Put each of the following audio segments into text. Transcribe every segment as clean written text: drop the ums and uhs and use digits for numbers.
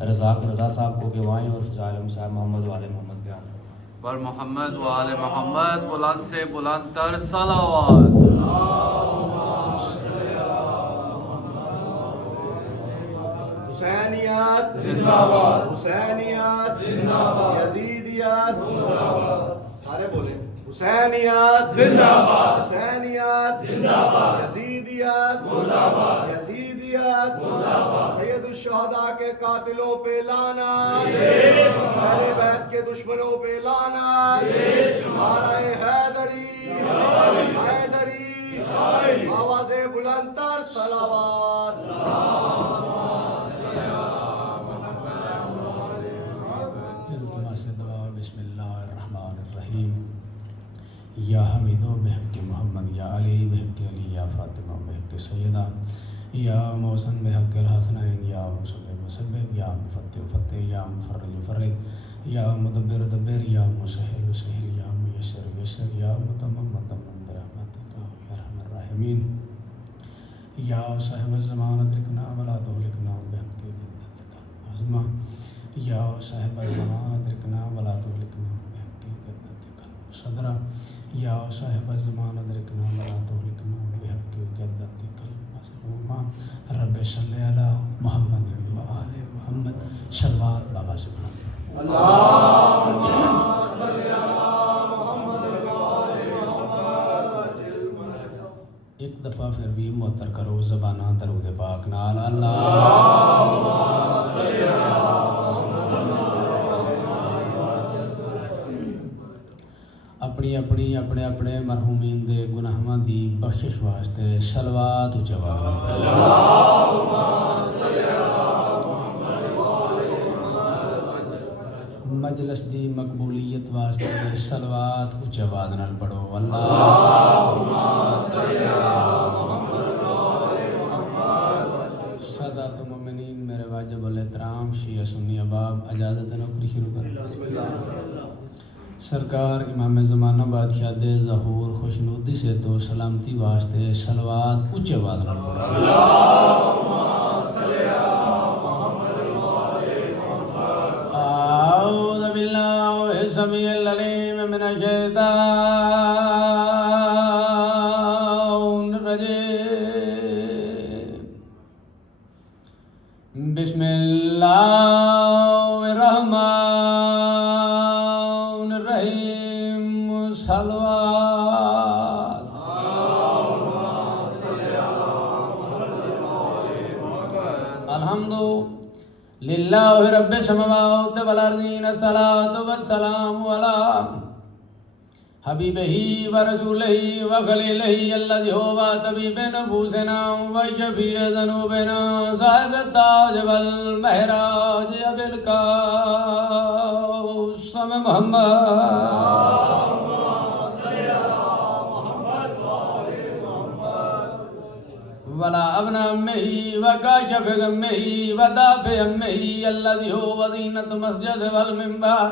رضا صاحب کو گواہیں اور فضائل صاحب محمد و آل محمد بیان بر محمد و آل محمد بلند سے بلند تر صلوات. حسینیات زندہ باد، حسینیات زندہ باد، یزیدیات زندہ باد. سارے بولیں حسینیات زندہ باد، حسینیات زندہ باد، یزیدیات زندہ باد، یزیدیات زندہ باد. سید الشہداء کے قاتلوں پہ لعنت، اہل بیت کے دشمنوں پہ لعنت. نعرہ حیدری، حیدری، آواز بلند تر صلوات. بسم اللہ الرحمن الرحیم. یا حمیدو بحق محمد، یا علی بحق علی، یا فاطمہ بحق سیدہ، یا محسن بحق الحسنین، یا مصبب مسبب، یا مفتح فتح، یا مفرج فرج، یا مدبر دبر، یا مسہل سہل، یا میسر یسر، یا متمم متمم برحمتک یا ارحم الراحمین. یا صاحب الزمان ادرکنا ولا تہلکنا بحق جدتک العظمہ. یا صاحب الزمان ادرکنا ولا تہلکنا بحق جدتک الصدرہ. یا صاحب الزمان ادرکنا ولا تہلکنا بحق جدتک المظلومہ. رب صلی علی محمد و آل محمد. صلوات بابا سے پڑھا. اللہم صلی علی محمد و آل محمد. ایک دفعہ پھر بھی معطر کرو زبانہ درود پاک نال. اللہم صلی علی اپنی اپنی اپنے اپنے مرحومین دے گناہاں دی بخشش واسطے صلوات اچا والا. مجلس دی مقبولیت واسطے صلوات اچا واد نال پڑھو. اللہم صلی سادات مومنین، میرے واجب الاحترام شیعہ سنی احباب، اجازت نوکری شروع کریں. سرکار امام زمانہ بادشاہ دے ظہور خوشنودی سے تو سلامتی واسطے صلوات اچے آواز نال پڑھو. اعوذ باللہ السمیع العلیم من الشیطان الرجیم. بسم اللہ الرحمن صلوات. الحمد للہ رب السماوات والارضین. الصلاۃ والسلام علی حبیبہ ورسولہ وخلیلہ الذی هو طبیب نفوسنا وشفیع ذنوبنا صاحب التاج والمہراج ابی القاسم محمد ولا ابنا امه وكاشف غمه ودافع امه الذي هو زينة مسجد والمنبر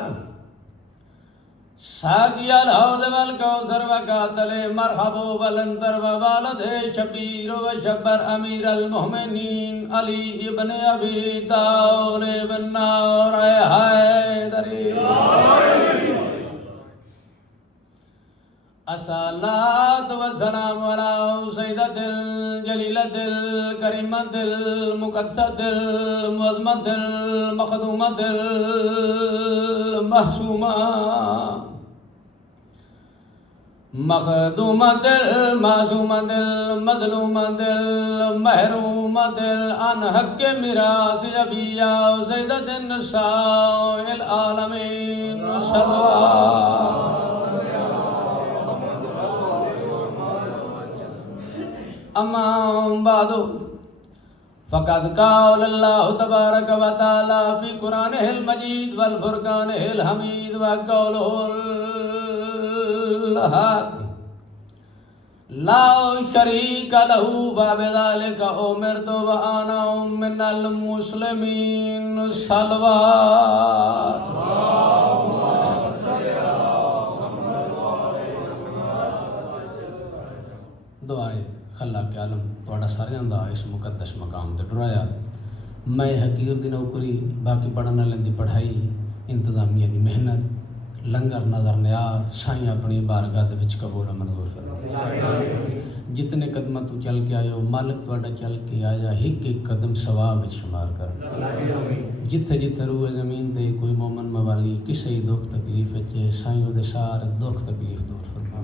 ساقي الحوض والكوثر وقاتل مرحب والانتر ووالد شبير وشبر امير المؤمنين علي ابن ابي طالب النار حيدري. الصلاة والسلام على سيدة الجليلة الكريمة المقدسة المعظمة المخدومة المحسومة مخدومة المعصومة المظلومة المحرومة عن حق میراث ابیہ سیدة النساء العالمین. صلوات. اما بعد فقد قال الله تبارك وتعالى في قرآنه المجيد والفرقان الحميد وقوله الحق لا شريك له وبذلك أمرت وأنا من المسلمين. صلوات. دعائیں خلا کے عالم تھوڑا ساریاں دا اس مقدس مقام تے ڈرایا میں حقیر دی نوکری باقی پڑھن والے دی پڑھائی انتظامیہ دی محنت لنگر نظر نیاز سائیں اپنی بارگاہ دے وچ قبول و منظور فرمائے جتنے قدمہ تو چل کے آئے ہو مالک تواڈا چل کے آیا ایک ایک قدم ثواب وچ شمار کر جتھے جتھے روح زمین دے کوئی مومن موالی کسی دکھ تکلیف وچ سائیں دے سارے دکھ تکلیف دور فرما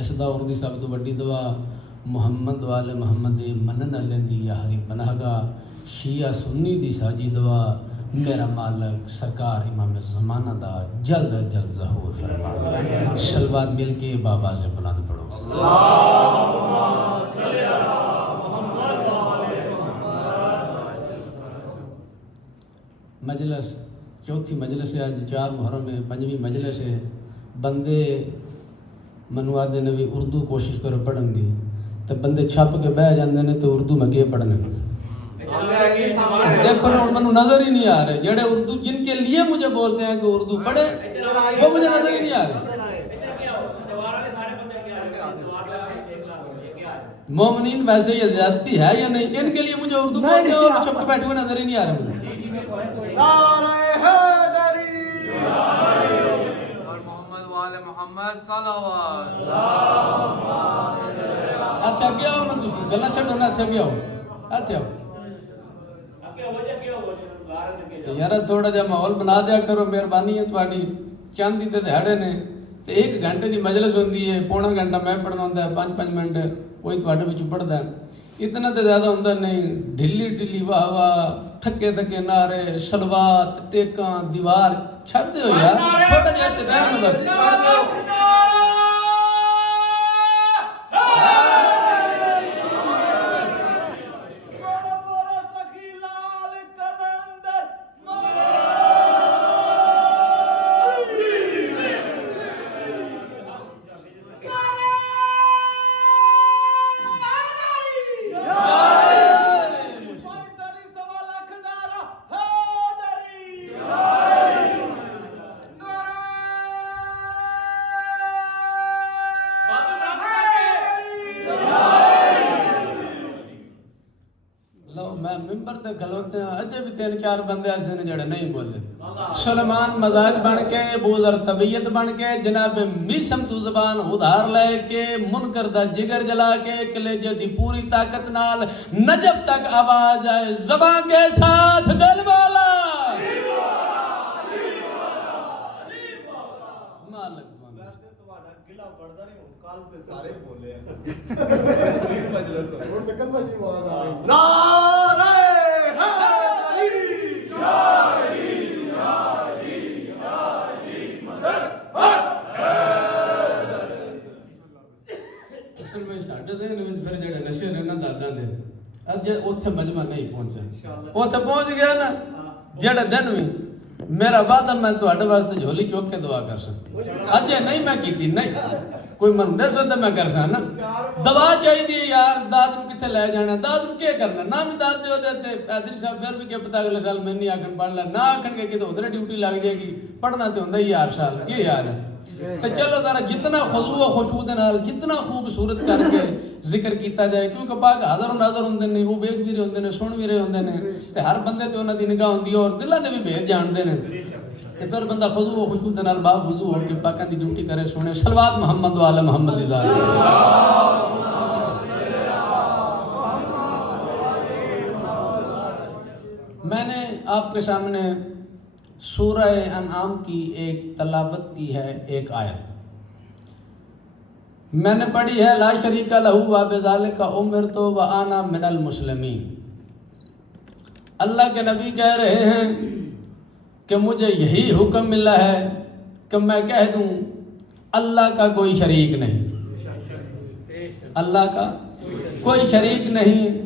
اس دور دی سب تو وڈی دعا محمد والے محمد منن والے دی یا ہری پناہگاہ شیعہ سنی دی ساجی دعا میرا مالک سرکار امام زمانہ دا جلد از جلد ظہور فرما صلوات مل کے بابا سے بلند پڑھو مجلس چوتھی مجلس ہے آج 4 محرم ہے 5ویں مجلس ہے بندے منوا دے نوی اردو کوشش کرو پڑھن دی تو بندے چھپ کے بہ جاندے نے تو اردو میں کے پڑھنے دیکھو نا منو نظر ہی نہیں آ رہے جڑے اردو جن کے لیے مجھے بولتے ہیں کہ اردو پڑھے وہ مجھے نظر ہی نہیں آ رہے مومنین ویسے یہ زیادتی ہے یا نہیں ان کے لیے مجھے اردو بولتے ہیں اور چھپ کے بیٹھے ہوئے نظر ہی نہیں آ رہے مجھے اور محمد والے محمد صلوات اچھا کیا ہو نا تسی گلا چھڈو نا اچھا کیا ہو اچھا یار تھوڑا جا ماحول بنا دیا کرو مہربانی ہے تواڈی چاندی تے دہاڑے نے تے 1 گھنٹے دی مجلس ہوندی ہے پونا گھنٹہ میں پڑھنا ہوندا ہے 5 منٹ کوئی تواڈے وچ پڑھدا ہے اتنا تے زیادہ ہوندا نہیں ڈھلی ڈھلی واہ واہ تھکے تھکے نعرے صلوات ٹیکاں دیوار چھڈ دیو یار تھوڑا جا تے ٹائم بس چھوڑ دیو ممبر تے کھلوتے ہیں اجے بھی 3-4 بندے ایسے نے جڑے نہیں بولے سلیمان مزاج بن کے بوذر طبیعت بن کے جناب میسم تو زبان ادھار لے کے منکر دا جگر جلا کے کلیجے دی پوری طاقت نال نجف تک آواز آئے زبان کے ساتھ دل والا مالک ویسے تواڈا گلا بڑدا نہیں ہن کال تے سارے بولے ہیں مجلس ہن تے کدی جی آواز آ رہی نعرہ پھر جڑے نشے نے نا دادا دے اج اوتھے مجمع نہیں پہنچا اوتھے پہنچ گیا نا جڑے دن بھی میرا وعدہ میں تواڈے واسطے جھولی چوک کے دعا کر سکتا اج نہیں میں کیتی نہیں کوئی مندر سے تے میں کر سا نا دعا چاہیے یار داد نو کتے لے جانا داد نو کی کرنا نہ بھی داد دیو دے پادری صاحب پھر بھی کہ پتہ اگلے سال میں نہیں آکن پڑھ لے نہ آکن کے کتے ادھر ڈیوٹی لگ جائے گی پڑھنا تے ہوندا ہی 4 سال کی یار ہے تو چلو ذرا جتنا خضوع و خشوع دے نال جتنا خوبصورت کر کے ذکر کیتا جائے کیونکہ پاک حاضر و ناظر ہوندے نے وہ ویکھ بھی رہے ہوندے نے سن بھی رہے ہوندے نے تے ہر بندے تے انہاں دی نگاہ ہوندی ہے اور دلاں دے بھی بھید جاندے نے تے پھر بندہ خضوع و خشوع دے نال با وضو ہو کے پاکاں دی ڈیوٹی کرے سنے صلوات محمد و آل محمد دی ذات میں نے آپ کے سامنے سورہ انعام کی ایک تلاوت کی ہے ایک آیت میں نے پڑھی ہے لا شریک لہ وبذالک امرت وانا من المسلمین اللہ کے نبی کہہ رہے ہیں کہ مجھے یہی حکم ملا ہے کہ میں کہہ دوں اللہ کا کوئی شریک نہیں اللہ کا کوئی شریک نہیں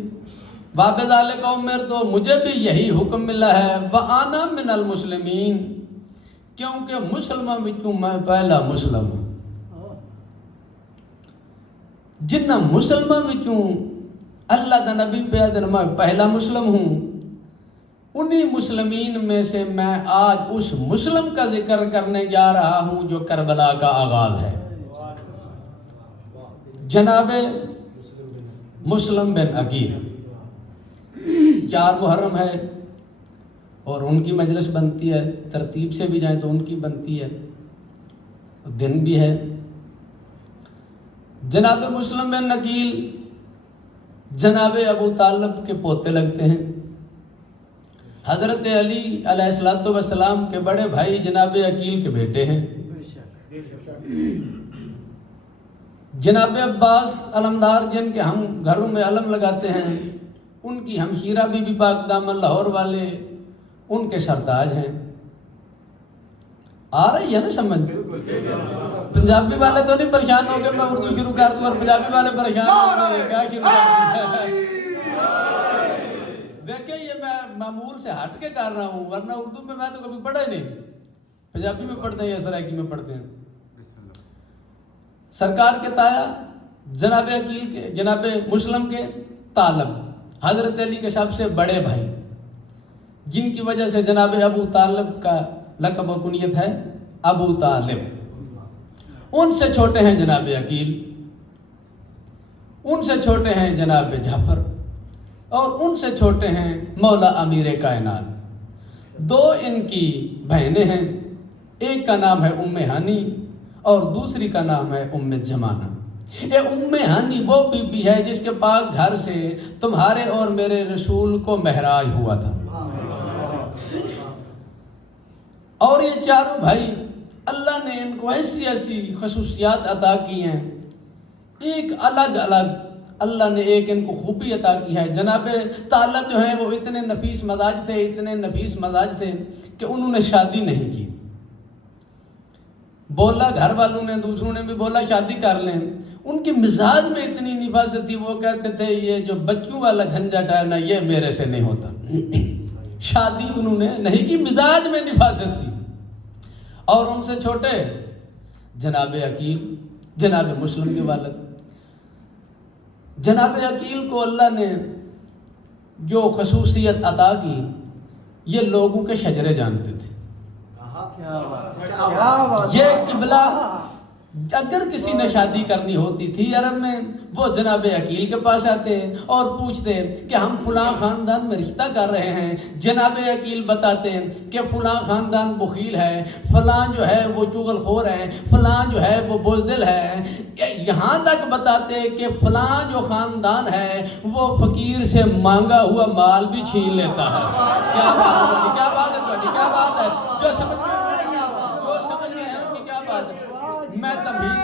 وبذالک امرت مجھے بھی یہی حکم ملا ہے وانا من المسلمین کیونکہ مسلمان وچوں میں پہلا مسلم ہوں جنہ مسلمان وچوں اللہ دا نبی پہ دن میں پہلا مسلم ہوں انہی مسلمین میں سے میں آج اس مسلم کا ذکر کرنے جا رہا ہوں جو کربلا کا آغاز ہے جناب مسلم بن عقیل 4 محرم ہے اور ان کی مجلس بنتی ہے، ترتیب سے بھی جائیں تو ان کی بنتی ہے، دن بھی ہے۔ جناب مسلم بن عقیل جناب ابو طالب کے پوتے لگتے ہیں، حضرت علی علیہ السلام کے بڑے بھائی جناب عقیل کے بیٹے ہیں۔ جناب عباس علمدار جن کے ہم گھروں میں علم لگاتے ہیں، ان کی ہمشیرہ بی بی پاک دامن لاہور والے ان کے سرتاج ہیں۔ آ رہی ہے نا سمجھ؟ پنجابی والے تو نہیں پریشان ہو گئے میں اردو شروع کر دوں اور پنجابی والے پریشان ہو گئے کیا شروع کر دوں؟ دیکھیں یہ میں معمول سے ہٹ کے کر رہا ہوں، ورنہ اردو میں تو کبھی پڑھا ہی نہیں، پنجابی میں پڑھتے ہیں یا سرائکی میں پڑھتے ہیں۔ سرکار کے تایا جناب عقیل کے، جناب مسلم کے طالب حضرت علی کے سب سے بڑے بھائی، جن کی وجہ سے جناب ابو طالب کا لقب و کنیت ہے ابو طالب۔ ان سے چھوٹے ہیں جناب عقیل، ان سے چھوٹے ہیں جناب جعفر، اور ان سے چھوٹے ہیں مولا امیر کائنات۔ 2 ان کی بہنیں ہیں، ایک کا نام ہے ام ہانی اور دوسری کا نام ہے ام جمانہ۔ یہ ام ہانی وہ بی بی ہے جس کے پاک گھر سے تمہارے اور میرے رسول کو معراج ہوا تھا۔ اور یہ چاروں بھائی اللہ نے ان کو ایسی ایسی خصوصیات عطا کی ہیں، ایک الگ الگ اللہ نے ایک ان کو خوبی عطا کی ہے۔ جناب طالب جو ہیں وہ اتنے نفیس مزاج تھے، اتنے نفیس مزاج تھے کہ انہوں نے شادی نہیں کی۔ بولا گھر والوں نے، دوسروں نے بھی بولا شادی کر لیں، ان کی مزاج میں اتنی نفاست تھی، وہ کہتے تھے یہ جو بچوں والا جھنجھٹ ہے نا یہ میرے سے نہیں ہوتا۔ شادی انہوں نے نہیں کی، مزاج میں نفاست تھی۔ اور ان سے چھوٹے جناب عقیل، جناب مسلم کے والد۔ جناب عقیل کو اللہ نے جو خصوصیت عطا کی، یہ لوگوں کے شجرے جانتے تھے۔ یہ قبلہ اگر کسی نے شادی کرنی ہوتی تھی عرب میں، وہ جناب عقیل کے پاس آتے اور پوچھتے کہ ہم فلاں خاندان میں رشتہ کر رہے ہیں۔ جناب عقیل بتاتے کہ فلاں خاندان بخیل ہے، فلاں جو ہے وہ چغل خور ہے، فلاں جو ہے وہ بزدل ہے، یہاں تک بتاتے کہ فلاں جو خاندان ہے وہ فقیر سے مانگا ہوا مال بھی چھین لیتا ہے۔ کیا بات ہے، کیا بات ہے تمہاری، کیا بات ہے، جو سمجھ گئے ہیں ان کی کیا بات ہے۔ میں تمہید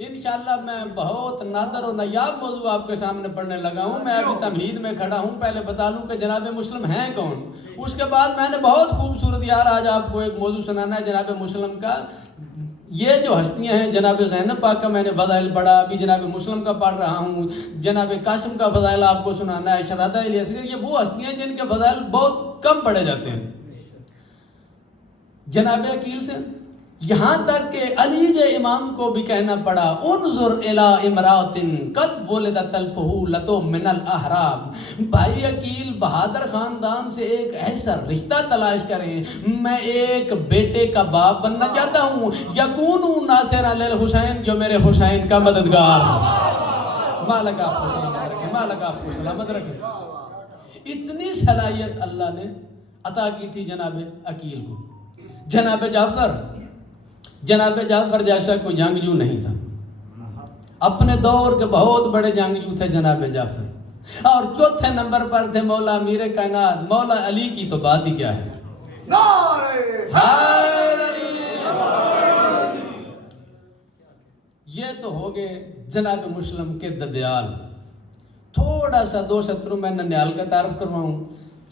انشاءاللہ میں بہت نادر و نایاب موضوع آپ کے سامنے پڑھنے لگا ہوں۔ میں ابھی تمہید میں کھڑا ہوں، پہلے بتا لوں کہ جناب مسلم ہیں کون، اس کے بعد میں نے بہت خوبصورت یار آج آپ کو ایک موضوع سنانا ہے جناب مسلم کا۔ یہ جو ہستیاں ہیں، جناب زینب پاک کا میں نے فضائل پڑھا، ابھی جناب مسلم کا پڑھ رہا ہوں، جناب قاسم کا فضائل آپ کو سنانا ہے، شہزادہ علی اصغر، یہ وہ ہستیاں جن کے فضائل بہت کم پڑھے جاتے ہیں۔ جناب عقیل سے یہاں تک کہ علی امام کو بھی کہنا پڑا انظر الی امرات قد ولدت الفہولۃ من الاحرام۔ بھائی عقیل بہادر خاندان سے ایک ایسا رشتہ تلاش کریں، میں ایک بیٹے کا باپ بننا چاہتا ہوں، یکون ناصرا للحسین، جو میرے حسین کا مددگار ہو۔ مالک آپ کو سلامت رکھے، مالک آپ کو سلامت رکھے۔ اتنی صلاحیت اللہ نے عطا کی تھی جناب عقیل کو۔ جناب جعفر جیسا کوئی جنگجو نہیں تھا، اپنے دور کے بہت بڑے جنگجو تھے جناب جعفر، اور چوتھے نمبر پر تھے مولا امیر کائنات مولا علی کی تو بات ہی کیا ہے۔ یہ تو ہو گئے جناب مسلم کے ددیال۔ تھوڑا سا 2 سطروں میں ننیال کا تعارف کرواؤں۔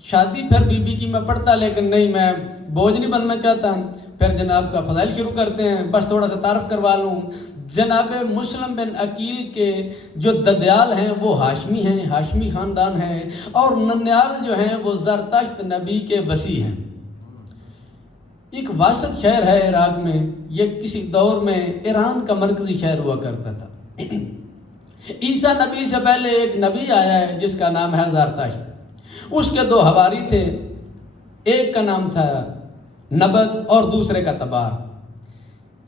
شادی پھر بی بی کی میں پڑھتا، لیکن نہیں میں بوجھ نہیں بننا چاہتا، پھر جناب کا فضائل شروع کرتے ہیں، بس تھوڑا سا تعارف کروا لوں۔ جناب مسلم بن عقیل کے جو ددیال ہیں وہ ہاشمی ہیں، ہاشمی خاندان ہیں، اور ننیال جو ہیں وہ زرتشت نبی کے وصی ہیں۔ ایک واسط شہر ہے عراق میں، یہ کسی دور میں ایران کا مرکزی شہر ہوا کرتا تھا۔ عیسیٰ نبی سے پہلے ایک نبی آیا ہے جس کا نام ہے زرتشت۔ اس کے 2 حواری تھے، ایک کا نام تھا نبت اور دوسرے کا تبار۔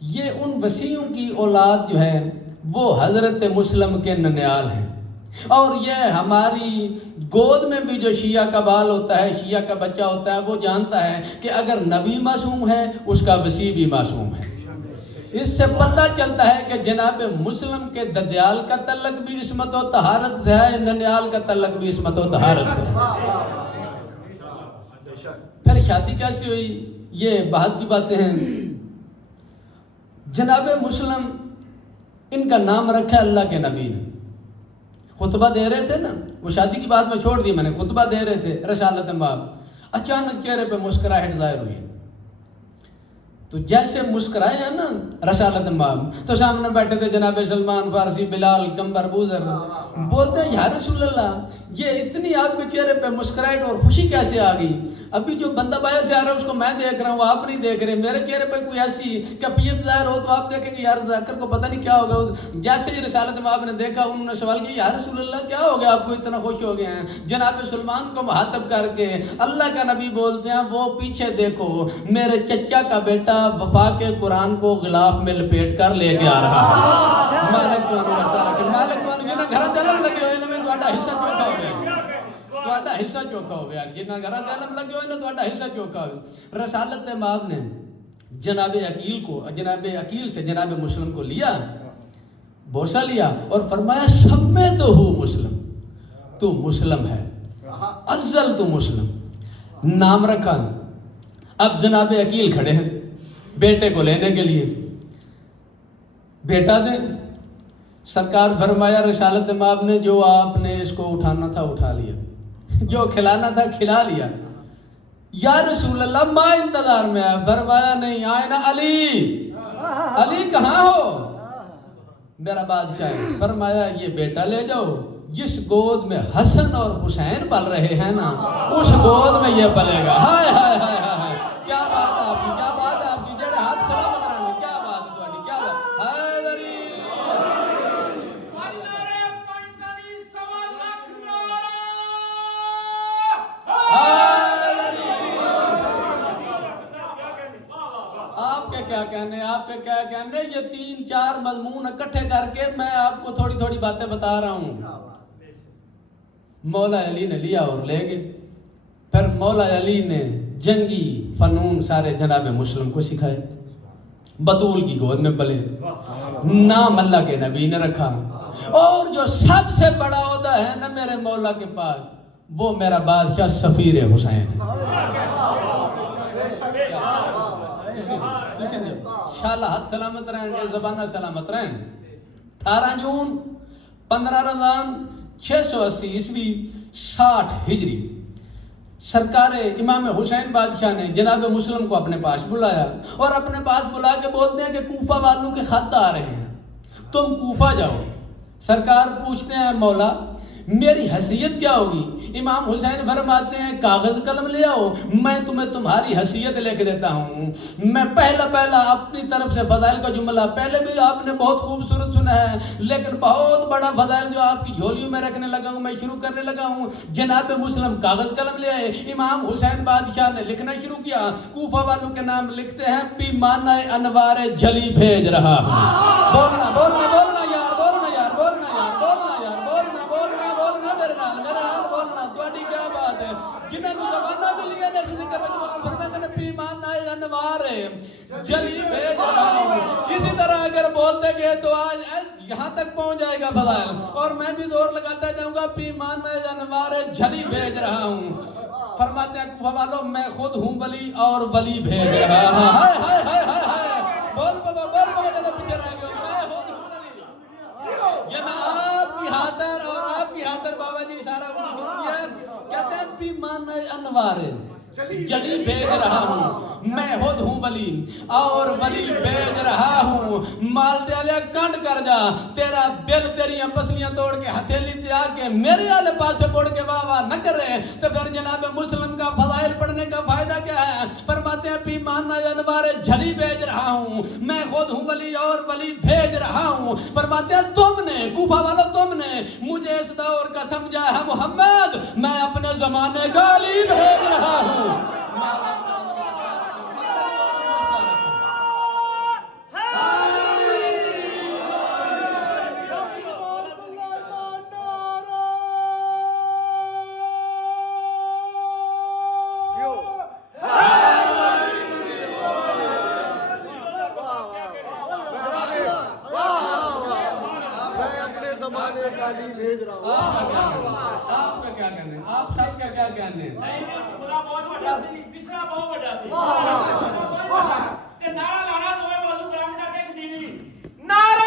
یہ ان وسیعوں کی اولاد جو ہے وہ حضرت مسلم کے ننیال ہیں۔ اور یہ ہماری گود میں بھی جو شیعہ کا بال ہوتا ہے، شیعہ کا بچہ ہوتا ہے، وہ جانتا ہے کہ اگر نبی معصوم ہے اس کا وسیع بھی معصوم ہے۔ اس سے پتہ چلتا ہے کہ جناب مسلم کے ددیال کا تعلق بھی عصمت و طہارت سے ہے، ننیال کا تعلق بھی عصمت و طہارت سے ہے۔ پھر شادی کیسی ہوئی؟ یہ بات کی باتیں ہیں۔ جناب مسلم ان کا نام رکھا اللہ کے نبی نے، خطبہ دے رہے تھے نا، وہ شادی کی بات میں چھوڑ دی میں نے، خطبہ دے رہے تھے رسالت باب، اچانک چہرے پہ مسکراہٹ ظاہر ہوئی، تو جیسے مسکرائے ہیں نا رسالت باب، تو سامنے بیٹھے تھے جناب سلمان فارسی، بلال، قمر، بوذر، بولتے ہیں یا رسول اللہ یہ اتنی آپ کے چہرے پہ مسکراہٹ اور خوشی کیسے آ گئی؟ ابھی جو بندہ باہر سے آ رہا ہے اس کو میں دیکھ رہا ہوں، آپ نہیں دیکھ رہے، میرے چہرے پہ کوئی ایسی کیفیت ظاہر ہو تو آپ دیکھیں گے یار ذاکر کو پتہ نہیں کیا ہوگا۔ جیسے ہی رسالت میں آپ نے دیکھا، انہوں نے سوال کیا یا رسول اللہ کیا ہو گیا آپ کو اتنا خوش ہو گئے ہیں؟ جناب سلمان کو مخاطب کر کے اللہ کا نبی بولتے ہیں وہ پیچھے دیکھو میرے چچا کا بیٹا وفا کے قرآن کو غلاف میں لپیٹ کر لے کے آ رہا ہے۔ مالک تو مالک تو گھر چلن لگے ہوئے میں تھوڑا حصہ چوکھا ہو گیا، تھوڑا حصہ چوکھا ہو گیا، جنہ گھر چلن لگے ہوئے نا تھوڑا حصہ چوکھا ہو گیا۔ رسالت مآب نے جناب عقیل کو، جناب عقیل سے جناب مسلم کو لیا، بوسہ لیا اور فرمایا سمے تو ہو مسلم، تو مسلم ہے، ازل تو مسلم، نام رکھا۔ اب جناب عقیل کھڑے ہیں بیٹے کو لینے کے لیے، بیٹا دیں، سرکار فرمایا رسالت مآب نے جو آپ نے اس کو اٹھانا تھا اٹھا لیا، جو کھلانا تھا کھلا لیا۔ یا رسول اللہ ماں انتظار میں آیا، فرمایا نہیں آئے نا علی، علی کہاں ہو میرا بادشاہ ہے؟ فرمایا یہ بیٹا لے جاؤ، جس گود میں حسن اور حسین پل رہے ہیں نا اس گود میں یہ پلے گا۔ ہائے ہائے ہائے ہائے، کیا بات آپ کی، کیا بات آپ کی، جڑے ہاتھ سلامت رہے، کیا بات ہے تھوڑی، کیا بات ہے دری کیا کہنے، آپ کے کیا کہنے، یہ 3-4 مضمون اکٹھے کر کے میں آپ کو تھوڑی تھوڑی باتیں بتا رہا ہوں۔ مولا علی نے لیا اور لے گئے، پھر مولا علی نے جنگی فنون سارے جناب مسلم کو سکھائے، بطول کی گود میں پلے، نام اللہ کے نبی نے رکھا، اور جو سب سے بڑا عہدہ ہے نا میرے مولا کے پاس وہ میرا بادشاہ سفیر حسین شاءاللہ ہاتھ سلامت رہیں گے، زبانہ سلامت رہیں۔ 18 جون 15 رمضان 680 عیسوی 60 ہجری سرکار امام حسین بادشاہ نے جناب مسلم کو اپنے پاس بلایا، اور اپنے پاس بلا کے بولتے ہیں کہ کوفہ والوں کے خط آ رہے ہیں، تم کوفہ جاؤ۔ سرکار پوچھتے ہیں مولا میری حیثیت کیا ہوگی؟ امام حسین فرماتے ہیں کاغذ قلم لے آؤ، میں تمہیں تمہاری حیثیت لکھ دیتا ہوں۔ میں پہلا اپنی طرف سے فضائل کا جملہ پہلے بھی آپ نے بہت خوبصورت سنا ہے، لیکن بہت بڑا فضائل جو آپ کی جھولیوں میں رکھنے لگا ہوں، میں شروع کرنے لگا ہوں۔ جناب مسلم کاغذ قلم لے آئے، امام حسین بادشاہ نے لکھنا شروع کیا، کوفہ والوں کے نام لکھتے ہیں پیمانہ انوار جلی بھیج رہا ہوں۔ بولنا بولنا بولنا یار، بولنا یار، بولنا یار، بولنا یار، بولنا بولنا بولنا میرے نال بولنا، تھوڑی کیا بات ہے؟ جنہوں نے زمانہ بھی لیا جیسے ذکر فرماتے ہیں پیمانہ انوار جلی بھیج رہا ہوں۔ اسی طرح اگر بولتے گئے تو آج یہاں تک پہنچ جائے گا فضائل، اور میں بھی زور لگاتا جاؤں گا پیمانہ انوار جلی بھیج رہا ہوں۔ فرماتے ہیں کوفہ والوں میں خود ہوں ولی اور ولی بھیج رہا ہوں۔ ہائے ہائے ہائے ہائے ہائے، بول بابا بول بابا، جب پیچھے رہ گئے میں خود ہوں ولی۔ یہ میں آپ کی خاطر اور آپ کی خاطر بابا جی سارا کچھ کیا، کہتے ہیں پیمانہ انوار جلی بھیج رہا ہوں، میں خود ہوں ولی اور ولی بھیج رہا ہوں۔ مال ڈالے کنڈ کر جا، تیرا دل تیریاں پسلیاں توڑ کے ہتھیلی تے آ کے میرے آلے پاسے پڑ کے واہ واہ نہ کرے تو پھر جناب مسلم کا فضائل پڑھنے کا فائدہ کیا ہے؟ فرماتے ہیں پیمانہ انوار جلی بھیج رہا ہوں، میں خود ہوں ولی اور ولی بھیج رہا ہوں۔ فرماتے ہیں تم نے کوفہ والوں، تم نے مجھے اس دور کا سمجھا ہے محمد، میں اپنے زمانے کا علی بھیج رہا ہوں۔ کیوں میں اپنے زمانے کا علی بھیج رہا ہوں. آپ کا کیا کہنا ہے؟ آپ سب کا کیا کہنا ہے؟ نہیں بڑا بہت بڑا سی پچھلا بہت بڑا سی تے نعرہ لانا دوے بازو بلند کر کے ایک دیوی نعرہ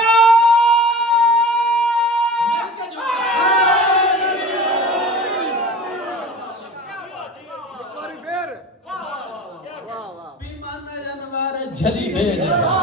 ہماری پھر واہ واہ پیمانہ جانور جھلی بھیج رہا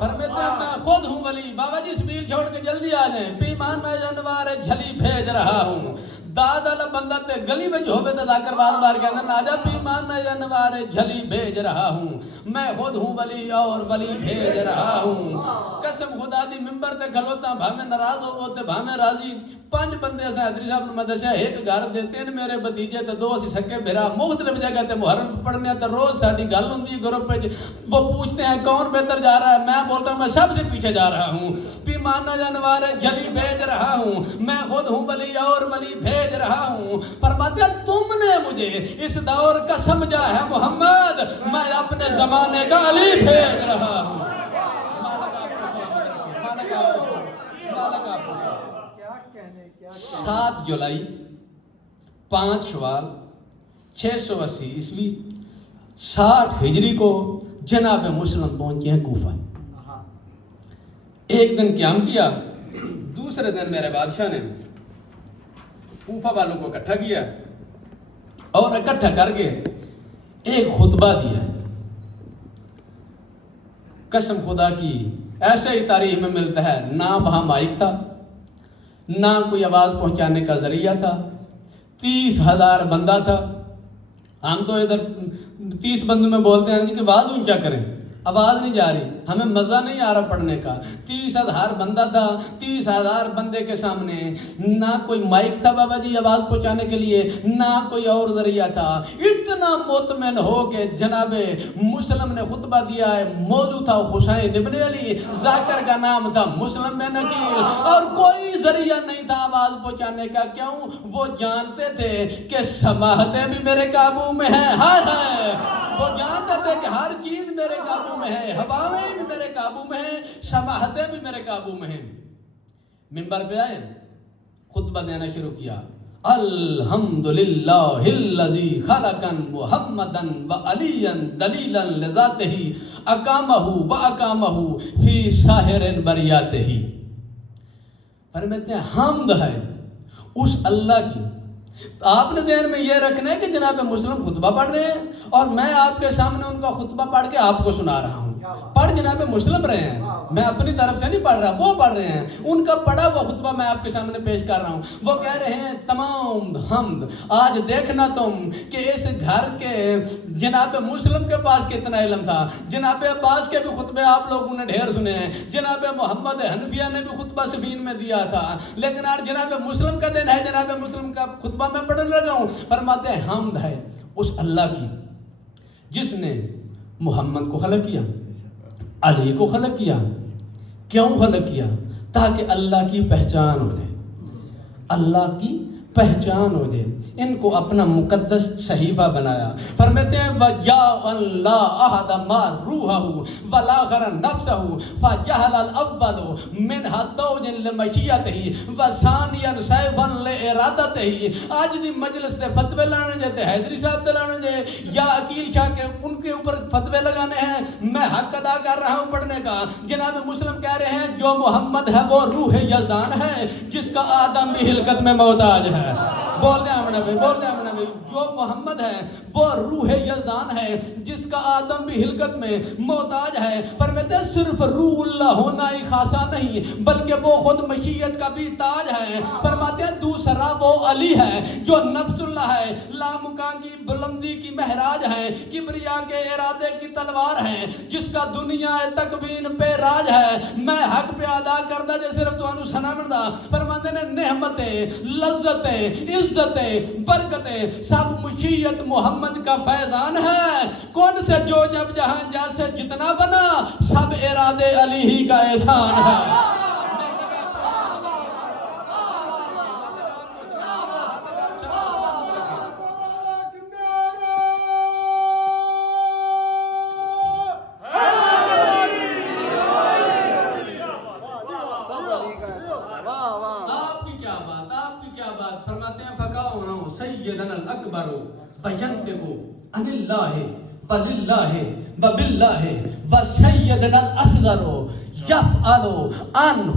فرماتے ہیں میں خود ہوں ولی. بابا جی سبیل چھوڑ کے جلدی آ جائیں. پیمانہ جانور جھلی بھیج رہا ہوں. داد والا بندہ تے گلی میں جو ہوئے تا کروال مار کے اندر آجا. پیمانہ جانور جھلی بھیج رہا ہوں. میں خود ہوں ولی اور ولی بھیج رہا ہوں. قسم خدا دی ممبر تے کھلوتا بھامے ناراض ہو وہ تے بھامے راضی. 5 بندے اسا حضری صاحب نے مدرسہ ایک گھر دے 3 میرے بھتیجے تے 2 اسی سکے بھرا مختلف جگہ تے محرم پڑھنے تے روز ساڈی گل ہوندی گروپ وچ. وہ پوچھتے ہیں کون بہتر جا رہا ہے. میں بولتا ہوں میں سب سے پیچھے جا رہا ہوں. پیمانہ جانور جھلی بھیج رہا ہوں. میں خود ہوں ولی اور ولی بھیج رہا ہوں. فرماتے ہیں تم نے مجھے اس دور کا سمجھا ہے محمد, میں اپنے زمانے کا علی بھیج رہا ہوں. 7 جولائی 5 شوال 680 عیسوی 60 ہجری کو جناب مسلم پہنچے ہیں کوفہ. ایک دن قیام کیا, دوسرے دن میرے بادشاہ نے کوفہ والوں کو اکٹھا کیا اور اکٹھا کر کے ایک خطبہ دیا. قسم خدا کی ایسے ہی تاریخ میں ملتا ہے, نہ وہاں مائک تھا, نہ کوئی آواز پہنچانے کا ذریعہ تھا. 30,000 بندہ تھا. ہم تو ادھر 30 بندوں میں بولتے ہیں کہ آواز اونچا کریں, آواز نہیں جا رہی, ہمیں مزہ نہیں آ رہا پڑھنے کا. 30,000 بندہ تھا. 30,000 بندے کے سامنے نہ کوئی مائک تھا بابا جی آواز پہنچانے کے لیے, نہ کوئی اور ذریعہ تھا. اتنا مطمئن ہو کہ جناب مسلم نے خطبہ دیا ہے. موضوع تھا حسین ابن علی, ذاکر کا نام تھا مسلم بن عقیل, اور کوئی ذریعہ نہیں تھا آواز پہنچانے کا. کیوں؟ وہ جانتے تھے کہ سماحتیں بھی میرے قابو میں ہیں. ہائے وہ جانتے تھے کہ ہر چیز میرے قابو میں ہے, ہوائیں بھی میرے قابو میں ہیں, سماحتیں بھی میرے قابو میں ہیں. منبر پہ آئے, خطبہ دینا شروع کیا. الحمدللہ الذی خلقا محمدا وعلیا دلیلا لذاتہ اقامہ واقامہ فی ساحر بریاتہ. فرماتے ہیں حمد ہے اس اللہ کی. آپ نے ذہن میں یہ رکھنا ہے کہ جناب مسلم خطبہ پڑھ رہے ہیں اور میں آپ کے سامنے ان کا خطبہ پڑھ کے آپ کو سنا رہا ہوں. پڑھ جناب مسلم رہے ہیں, میں اپنی طرف سے نہیں پڑھ رہا, وہ پڑھ رہے ہیں. ان کا پڑھا وہ خطبہ میں آپ کے سامنے پیش کر رہا ہوں. وہ کہہ رہے ہیں تمام حمد. آج دیکھنا تم کہ اس گھر کے جناب مسلم کے پاس کتنا علم تھا. جناب عباس کے بھی خطبے آپ لوگوں نے ڈھیر سنے ہیں. جناب محمد حنفیہ نے بھی خطبہ سفین میں دیا تھا. لیکن آج جناب مسلم کا دن ہے, جناب مسلم کا خطبہ میں پڑھنے لگا ہوں. فرماتے ہیں حمد ہے اس اللہ کی جس نے محمد کو خلق کیا, علی کو خلق کیا. کیوں خلق کیا؟ تاکہ اللہ کی پہچان ہو جائے, اللہ کی پہچان ہو جائے. ان کو اپنا مقدس صحیفہ بنایا. فرماتے ہیں وَجَاءَ اللَّهُ أَحَدَ مَا رُوحَهُ وَالْآخَرَ نَفْسَهُ فَجَعَلَ الْأَوَّلُ مِنْهَا زَوْجًا لِمَشِيَّتِهِ وَثَانِيًا سَيْفًا لِإِرَادَتِهِ. آج دی مجلس دے فتوے لانے جاتے حیدری صاحب دے لانے جے یا عقیل شاہ کے ان کے اوپر فتوے لگانے ہیں. میں حق ادا کر رہا ہوں پڑھنے کا. جناب مسلم کہہ رہے ہیں جو محمد ہے وہ روح یزدان ہے جس کا آدم بھی ہلکت میں محتاج ہے. بول دیں آمنہ بھائی, بول دیں آمنہ بھائی. جو محمد ہے وہ روح یزدان ہے جس کا آدم بھی ہلکت میں محتاج ہے. فرماتے ہیں صرف روح اللہ ہونا ہی خاصا نہیں بلکہ وہ خود مشیت کا بھی تاج ہے. فرماتے ہیں دوسرا وہ علی ہے جو نفس اللہ ہے, لامکان کی بلندی کی مہراج ہے, کبریا کے ارادے کی تلوار ہے, جس کا دنیا تکوین پہ راج ہے. میں حق پہ ادا کردہ جے صرف تو انو سنا مردہ. فرماتے ہیں نعمتیں, لذتیں, عزتیں, برکتیں سب مشیت محمد کا فیضان ہے. کون سے جو جب جہاں جیسے جتنا بنا سب ارادے علی ہی کا احسان ہے. فکاؤنا سیدنا الاکبر وینتقو عن اللہ وللہ وباللہ وسیدنا الاصغر یفعل عنہ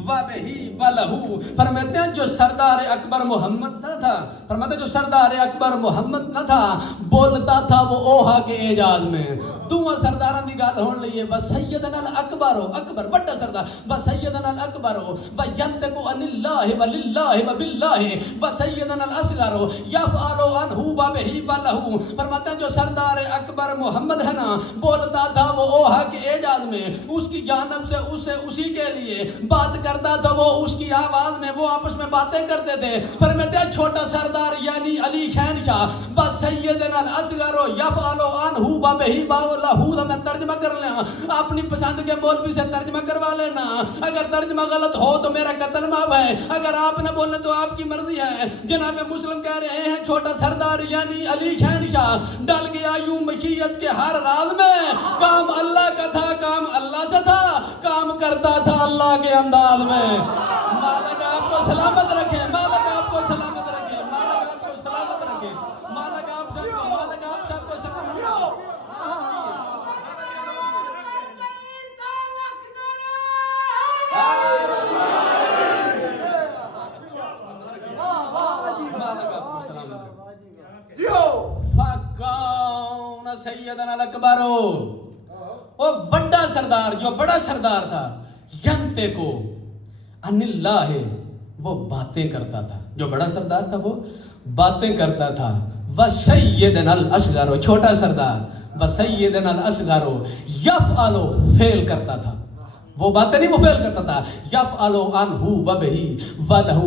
وبہ ولہ. فرماتے ہیں جو سردار اکبر محمد نہ تھا، فرماتے ہیں جو سردار اکبر محمد نہ تھا، بولتا تھا وہ اوہا کے اعجاز میں. دعا سرداران دی گال ہون لئیے وسیدنا الاکبر، اکبر بڑا سردار، وسیدنا الاکبر وینتق عن اللہ وللہ وباللہ وسیدنا الاصغر یفعل عنہ وبہ ولہ. فرماتے ہیں جو سردار اکبر محمد ہے نا، بولتا تھا وہ اوہا کے اعجاز میں، اس کی جانب سے اسے اسی کے لیے بات کرتا تھا وہ اس کی آواز میں، وہ آپس میں باتیں کرتے تھے. فرماتے ہیں چھوٹا سردار یعنی علی شہن شاہ وسیدنا الاصغر یفعل عنہ وبہ ولہ. میں ترجمہ کر لیں، اپنی پسند کے مولوی سے ترجمہ کروا لینا، اگر ترجمہ غلط ہو تو میرا قتل معاف ہے، اگر آپ نے بولنا تو آپ کی مرضی ہے. جناب مسلم کہہ رہے ہیں چھوٹا سردار یعنی علی شہن شاہ ڈل گیا یوں مشیت کے ہر راز میں، کام اللہ کا تھا، کام اللہ سے تھا، کام کرتا تھا اللہ کے انداز میں. مالک آپ کو سلامت رکھے، مالک آپ کو سلامت رکھے، مالک آپ کو سلامت رکھے، مالک آپ سب کو، مالک آپ سب کو سلامت رکھے. فکاؤنا سیدنا الاکبر، وہ بڑا سردار جو بڑا سردار تھا، ینتقو عن اللہ، وہ باتیں کرتا تھا، جو بڑا سردار تھا وہ باتیں کرتا تھا. وسیدنا الاصغر، چھوٹا سردار وسیدنا الاصغر یفعل، فعل کرتا تھا، وہ باتیں نہیں، وہ فعل کرتا تھا. یفعل عنہ وبہ ولہ،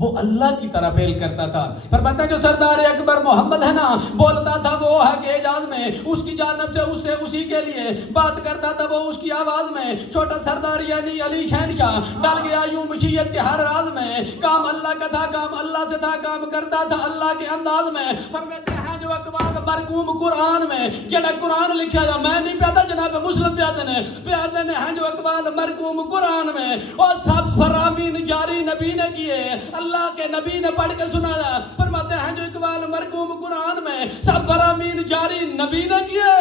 وہ اللہ کی طرح فعل کرتا تھا. فرماتے ہیں جو سردار اکبر محمد ہے نا، بولتا تھا وہ اوہا کے اعجاز میں، اس کی جانب سے اسے اسی کے لیے بات کرتا تھا وہ اس کی آواز میں. چھوٹا سردار یعنی علی شہن شاہ ڈل گیا یوں مشیت کے ہر راز میں، کام اللہ کا تھا، کام اللہ سے تھا، کام کرتا تھا اللہ کے انداز میں. فرماتے ہیں جو اقوال مرقوم قرآن میں جڑا قرآن لکھا تھا، میں نہیں پیادا، جناب مسلم پیادے نے ہیں جو اقوال مرقوم قرآن میں، اور سب فرامین جاری نبی نے کیے، اللہ کے نبی نے پڑھ کے سنایا. فرماتے ہیں جو اقوال مرقوم قرآن میں سب فرامین جاری نبی نے کیے،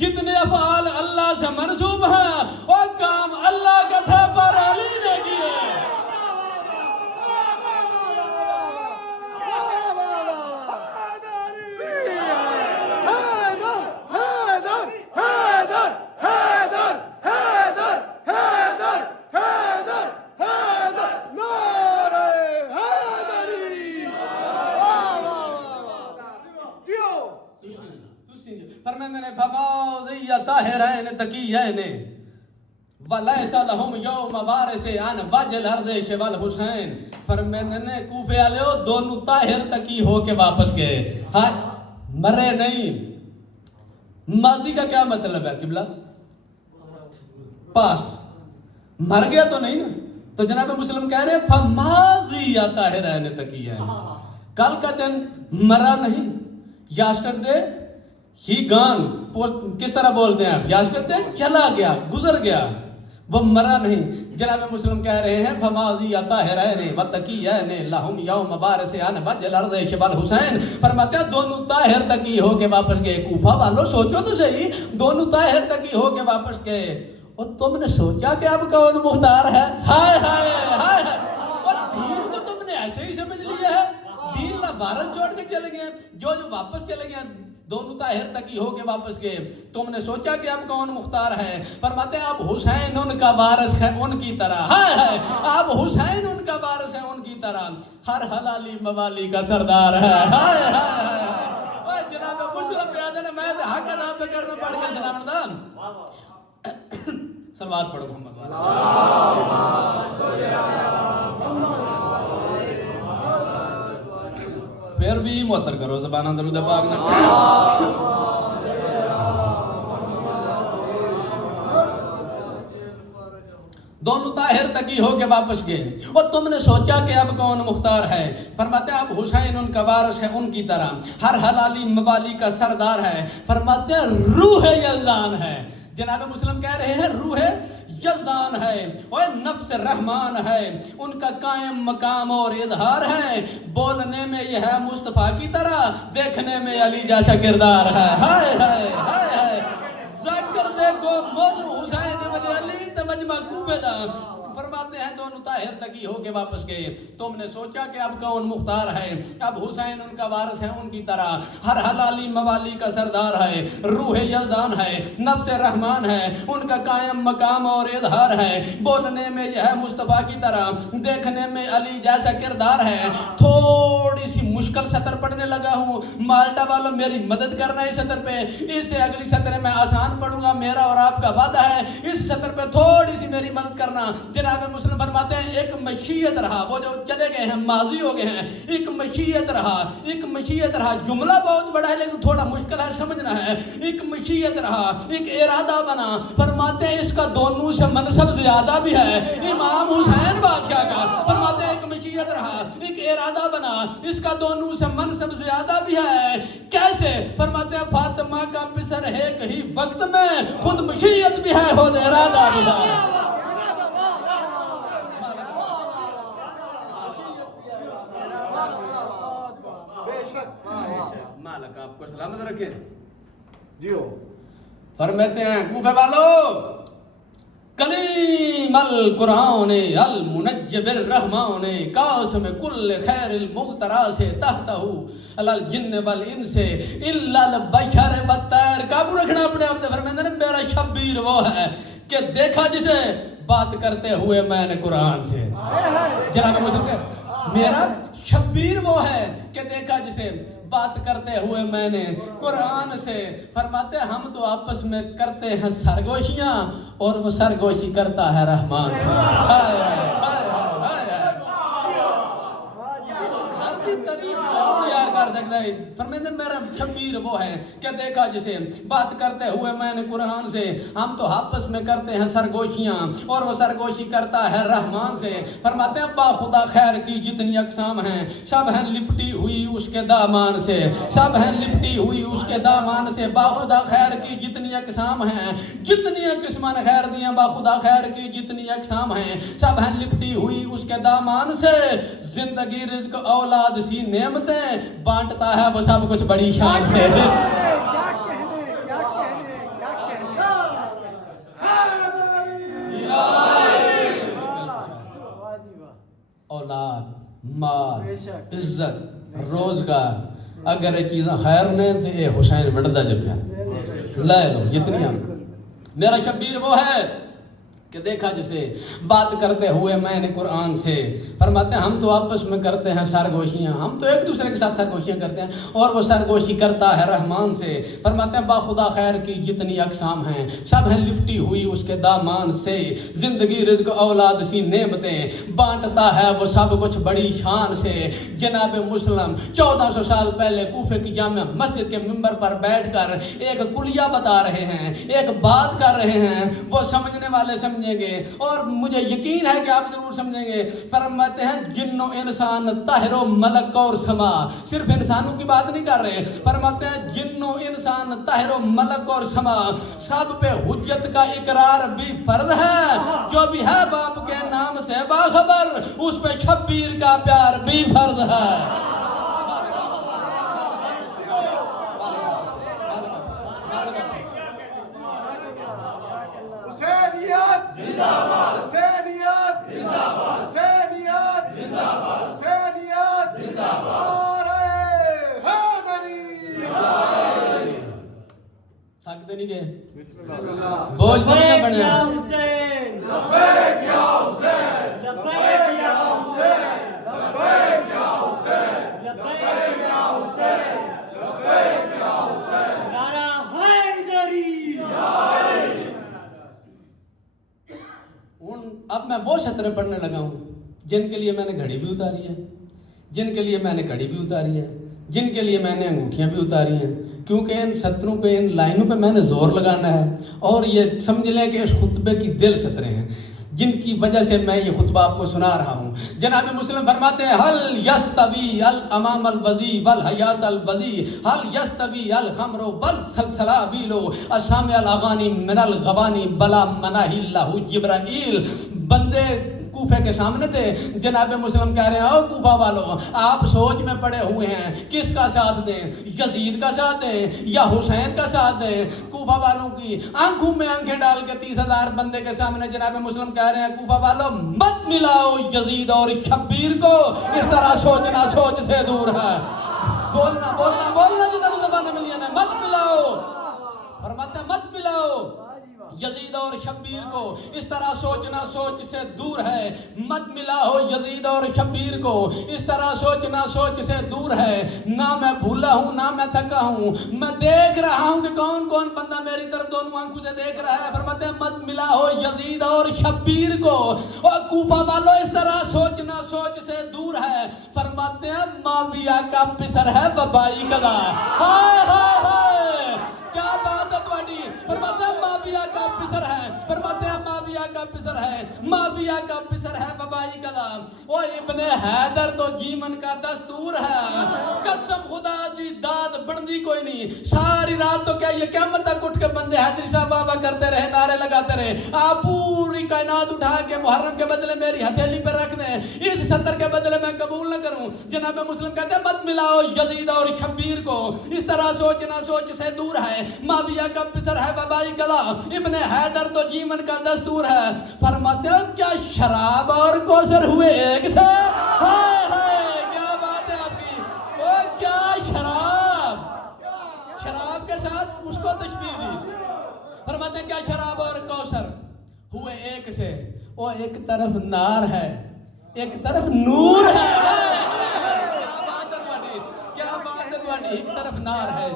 جتنے افعال اللہ سے منسوب ہیں اور کام اللہ کا تھا پر علی نے کیے. طاہرین تقیین ولیس لہم یوم بارس عن وجه الارض والحسین. فرماتے ہیں کوفے والے دونوں طاہر تقی ہو کے واپس گئے، مرے نہیں. ماضی کا کیا مطلب ہے قبلہ؟ پاسٹ، مر گیا تو نہیں نا. تو جناب مسلم کہہ رہے ہیں فماضی طاہرین تقیین، کل کا دن مرا نہیں. یاسٹرڈے ہی گان، کس طرح بولتے ہیں آپ؟ یاسٹرڈے چلا گیا، گزر گیا، وہ مرا نہیں. جناب مسلم کہہ رہے ہیں فماضی طاہرین وتقیین لہم یوم بارس عن وجه الارض والحسین. فرماتے ہیں دونوں طاہر تقی ہو کے واپس گئے. کوفہ والوں سوچو تو صحیح، دونوں طاہر تقی ہو کے واپس گئے. اور تم نے سوچا کہ اب کون مختار ہے؟ ہائے ہائے ہائے ہائے، اور دین کو تم نے ایسے ہی سمجھ لیا ہے، دین لا وارث چھوڑ کے چلے گئے. جو واپس چلے گئے دونوں طاہر تقی ہو کے واپس گئے، تم نے سوچا کہ اب کون مختار ہے. فرماتے ہیں اب حسین ان کا وارث ہے ان کی طرح، ہائے ہائے، اب حسین ان کا وارث ہے ان کی طرح، ہر حلالی موالی کا سردار ہے. ہائے ہائے ہائے، جناب مسلم پیادے نے میں حق ادا پہ کرنا پڑھ کے سلام دا. صلوات پڑھو محمد پھر بھی معطر کرو زبانہ درود پاک نہ. دونوں طاہر تقی ہو کے واپس گئے اور تم نے سوچا کہ اب کون مختار ہے. فرماتے ہیں اب حسین ان کا وارث ہے ان کی طرح، ہر حلالی موالی کا سردار ہے. فرماتے ہیں روح یزدان ہے. جناب مسلم کہہ رہے ہیں روح یزدان ہے اور نفس رحمان ہے، ان کا قائم مقام اور اظہار ہے، بولنے میں یہ ہے مصطفیٰ کی طرح، دیکھنے میں علی جیسا کردار ہے۔ ہائے ہائے ہائے ہائے، ذکر دیکھو موضوع حسین ولی علی تمجمع کوبیدہ۔ فرماتے ہیں دونوں طاہر تقی ہو کے واپس گئے، تم نے سوچا کہ اب کون مختار ہے، اب حسین ان کا وارث ہے ان کی طرح، ہر حلالی موالی کا سردار ہے، روح یزدان ہے، نفس رحمان ہے، ان کا قائم مقام اور اظہار ہے، بولنے میں یہ ہے مصطفیٰ کی طرح، دیکھنے میں علی جیسا کردار ہے۔ تھوڑی سی مشکل سطر پڑھنے لگا ہوں، مالٹا والوں میری مدد کرنا اس سطر پہ، اس سے اگلی سطر میں آسان پڑھوں گا، میرا اور آپ کا وعدہ ہے، اس سطر پہ تھوڑی سی میری مدد کرنا۔ جناب مسلم فرماتے ہیں ایک مشیت رہا، وہ جو چلے گئے ہیں ماضی ہو گئے ہیں، ایک مشیت رہا، ایک مشیت رہا، جملہ بہت بڑا ہے لیکن تھوڑا مشکل ہے سمجھنا ہے، ایک مشیت رہا، ایک ارادہ بنا۔ فرماتے ہیں اس کا دونوں سے منصب زیادہ بھی ہے، امام حسین بادشاہ کا۔ فرماتے ہیں ایک مشیت رہا، ایک ارادہ بنا، اس کا دونوں سے منصب زیادہ بھی ہے۔ کیسے؟ فرماتے ہیں فاطمہ کا پسر ہے کہیں وقت میں، خود مشیت بھی ہے خود ارادہ بھی ہے۔ مالک آپ کو سلامت رکھے جی ہو۔ فرماتے ہیں کوفے والو، کلیم القرآن المنجب الرحمن قاسم کل خیر المغترا سے تحتہ الجن والانس الا البشر والطیر۔ قابو رکھنا اپنے آپ سے۔ فرماتے ہیں میرا شبیر وہ ہے کہ دیکھا جسے بات کرتے ہوئے میں نے قرآن سے۔ جناب مسلم کہ میرا شبیر وہ ہے کہ دیکھا جسے بات کرتے ہوئے میں نے قرآن سے۔ فرماتے ہیں ہم تو آپس میں کرتے ہیں سرگوشیاں اور وہ سرگوشی کرتا ہے رحمان سے۔ ہائے ہائے ہائے ہائے ہائے، اس گھر کی تعریف کون یار کر سکتا ہے؟ فرماتے ہیں میرا شبیر وہ ہے کہ دیکھا جسے بات کرتے ہوئے میں نے قرآن سے، ہم تو آپس میں کرتے ہیں سرگوشیاں اور وہ سرگوشی کرتا ہے رحمان سے۔ فرماتے ہیں با خدا خیر کی جتنی اقسام ہیں سب ہیں لپٹی ہوئی اس کے دامان سے، سب ہیں لپٹی ہوئی اس کے دامان سے۔ با خدا خیر کی جتنی اقسام ہیں، جتنی قسمان خیر دیاں با خدا خیر کی جتنی اقسام ہیں، سب ہیں لپٹی ہوئی اس کے دامان سے۔ زندگی رزق اولاد سی نعمتیں بانٹتا ہے وہ سب کچھ بڑی شان سے۔ اولاد، مال، عزت، روزگار، اگر یہ چیزیں خیر نے تو یہ حسین بڑھتا جب لے لو جتنی ہم۔ میرا شبیر وہ ہے کہ دیکھا جسے بات کرتے ہوئے میں نے قرآن سے۔ فرماتے ہیں ہم تو آپس میں کرتے ہیں سرگوشیاں، ہم تو ایک دوسرے کے ساتھ سرگوشیاں کرتے ہیں اور وہ سرگوشی کرتا ہے رحمان سے۔ فرماتے ہیں با خدا خیر کی جتنی اقسام ہیں سب ہیں لپٹی ہوئی اس کے دامان سے۔ زندگی رزق اولاد سی نعمتیں بانٹتا ہے وہ سب کچھ بڑی شان سے۔ جناب مسلم 1400 سال پہلے کوفے کی جامع مسجد کے منبر پر بیٹھ کر ایک کلیہ بتا رہے ہیں، ایک بات کر رہے ہیں، وہ سمجھنے والے سمجھیں گے اور مجھے یقین ہے کہ آپ ضرور سمجھیں گے۔ فرماتے ہیں جن و انسان طاہر و ملک اور سما، صرف انسانوں کی بات نہیں کر رہے، فرماتے ہیں جن و انسان طاہر و ملک اور سما، سب پہ حجت کا اقرار بھی فرض ہے، جو بھی ہے باپ کے نام سے باخبر اس پہ شبیر کا پیار بھی فرض ہے۔ حسینیت زندہ باد، حسینیت زندہ باد، حسینیت زندہ باد، حسینیت زندہ باد، نعرہ حیدری۔ تھکتے نہیں گئے؟ بسم اللہ۔ بوجھ نہیں بڑھے یا حسین، لبیک یا حسین، لبیک یا حسین، لبیک یا حسین، لبیک یا حسین، لبیک یا حسین، نعرہ حیدری۔ اب میں وہ سطریں پڑھنے لگا ہوں جن کے لیے میں نے گھڑی بھی اتاری ہے، جن کے لیے میں نے گھڑی بھی اتاری ہے، جن کے لیے میں نے انگوٹھیاں بھی اتاری ہیں، کیونکہ ان سطروں پہ ان لائنوں پہ میں نے زور لگانا ہے اور یہ سمجھ لیں کہ اس خطبے کی دل سطریں ہیں۔ جن کی وجہ سے میں یہ خطبہ آپ کو سنا رہا ہوں. جناب مسلم فرماتے ہیں حل یستوی الامام الوزی والحیات الوزی حل یستوی الخمر والسلسلابیل الشام الاغانی من الغوانی بلا مناہی اللہ جبرائیل. بندے کوفے کے سامنے تھے. جناب مسلم کہہ رہے ہیں او کوفہ والوں آپ سوچ میں پڑے ہوئے ہیں کس کا ساتھ دیں, یزید کا ساتھ دیں یا حسین کا ساتھ دیں. کوفہ والوں کی آنکھوں میں آنکھیں ڈال کے 30,000 بندے کے سامنے جناب مسلم کہہ رہے ہیں کوفہ والوں مت ملاؤ یزید اور شبیر کو, اس طرح سوچنا سوچ سے دور ہے. بولنا بولنا بولنا جناب زبان میں لینا مت ملاؤ. فرماتے ہیں مت ملاؤ یزید اور شبیر کو, اس طرح سوچنا سوچ سے دور ہے. مت ملاؤ یزید اور شبیر کو, اس طرح سوچنا سوچ سے دور ہے. نہ میں بھولا ہوں نہ میں تھکا ہوں, میں دیکھ رہا ہوں کہ کون کون بندہ میری طرف دونوں آنکھوں سے دیکھ رہا ہے. فرماتے ہیں مت ملاؤ یزید اور شبیر کو. اور کوفہ والوں اس طرح سوچنا سوچ سے دور ہے. فرماتے ہیں معاویہ کا پسر ہے ببائی کدا. ہائے ہائے ہائے کیا بات ہے تمہاری. فرماتے ہیں معاویہ کا پسر ہے. فرماتے ہیں معاویہ کا پسر ہے. معاویہ کا پسر ہے ببائی کدا. وہ ابن حیدر تو جیون کا دستور ہے. قسم خدا دی داد بندی کوئی نہیں. ساری رات تو کیا یہ قیامت تک اٹھ کے بندے حیدری صاحب بابا کرتے رہے, نعرے لگاتے رہے. آپ پوری کائنات اٹھا کے محرم کے بدلے میری ہتھیلی پہ رکھ دیں, اس 70 کے بدلے میں قبول نہ کروں. جناب مسلم کہتے ہیں مت ملاؤ یزید اور شبیر کو, اس طرح سوچنا سوچ سے دور ہے. معاویہ کا پسر ہے ببائی کلا, ابن حیدر تو جیون کا دستور ہے. فرماتے ہو کیا شراب اور کوثر ہوئے ایک سے. ہائے ہائے کیا بات ہے آپ کی. او کیا شراب کے ساتھ اس کو تشبیہ دی. فرماتے ہیں کیا شراب اور کوثر ہوئے ایک سے. وہ ایک طرف نار ہے ایک طرف نور ہے. کیا بات ہے تمہاری. ایک طرف نار ہے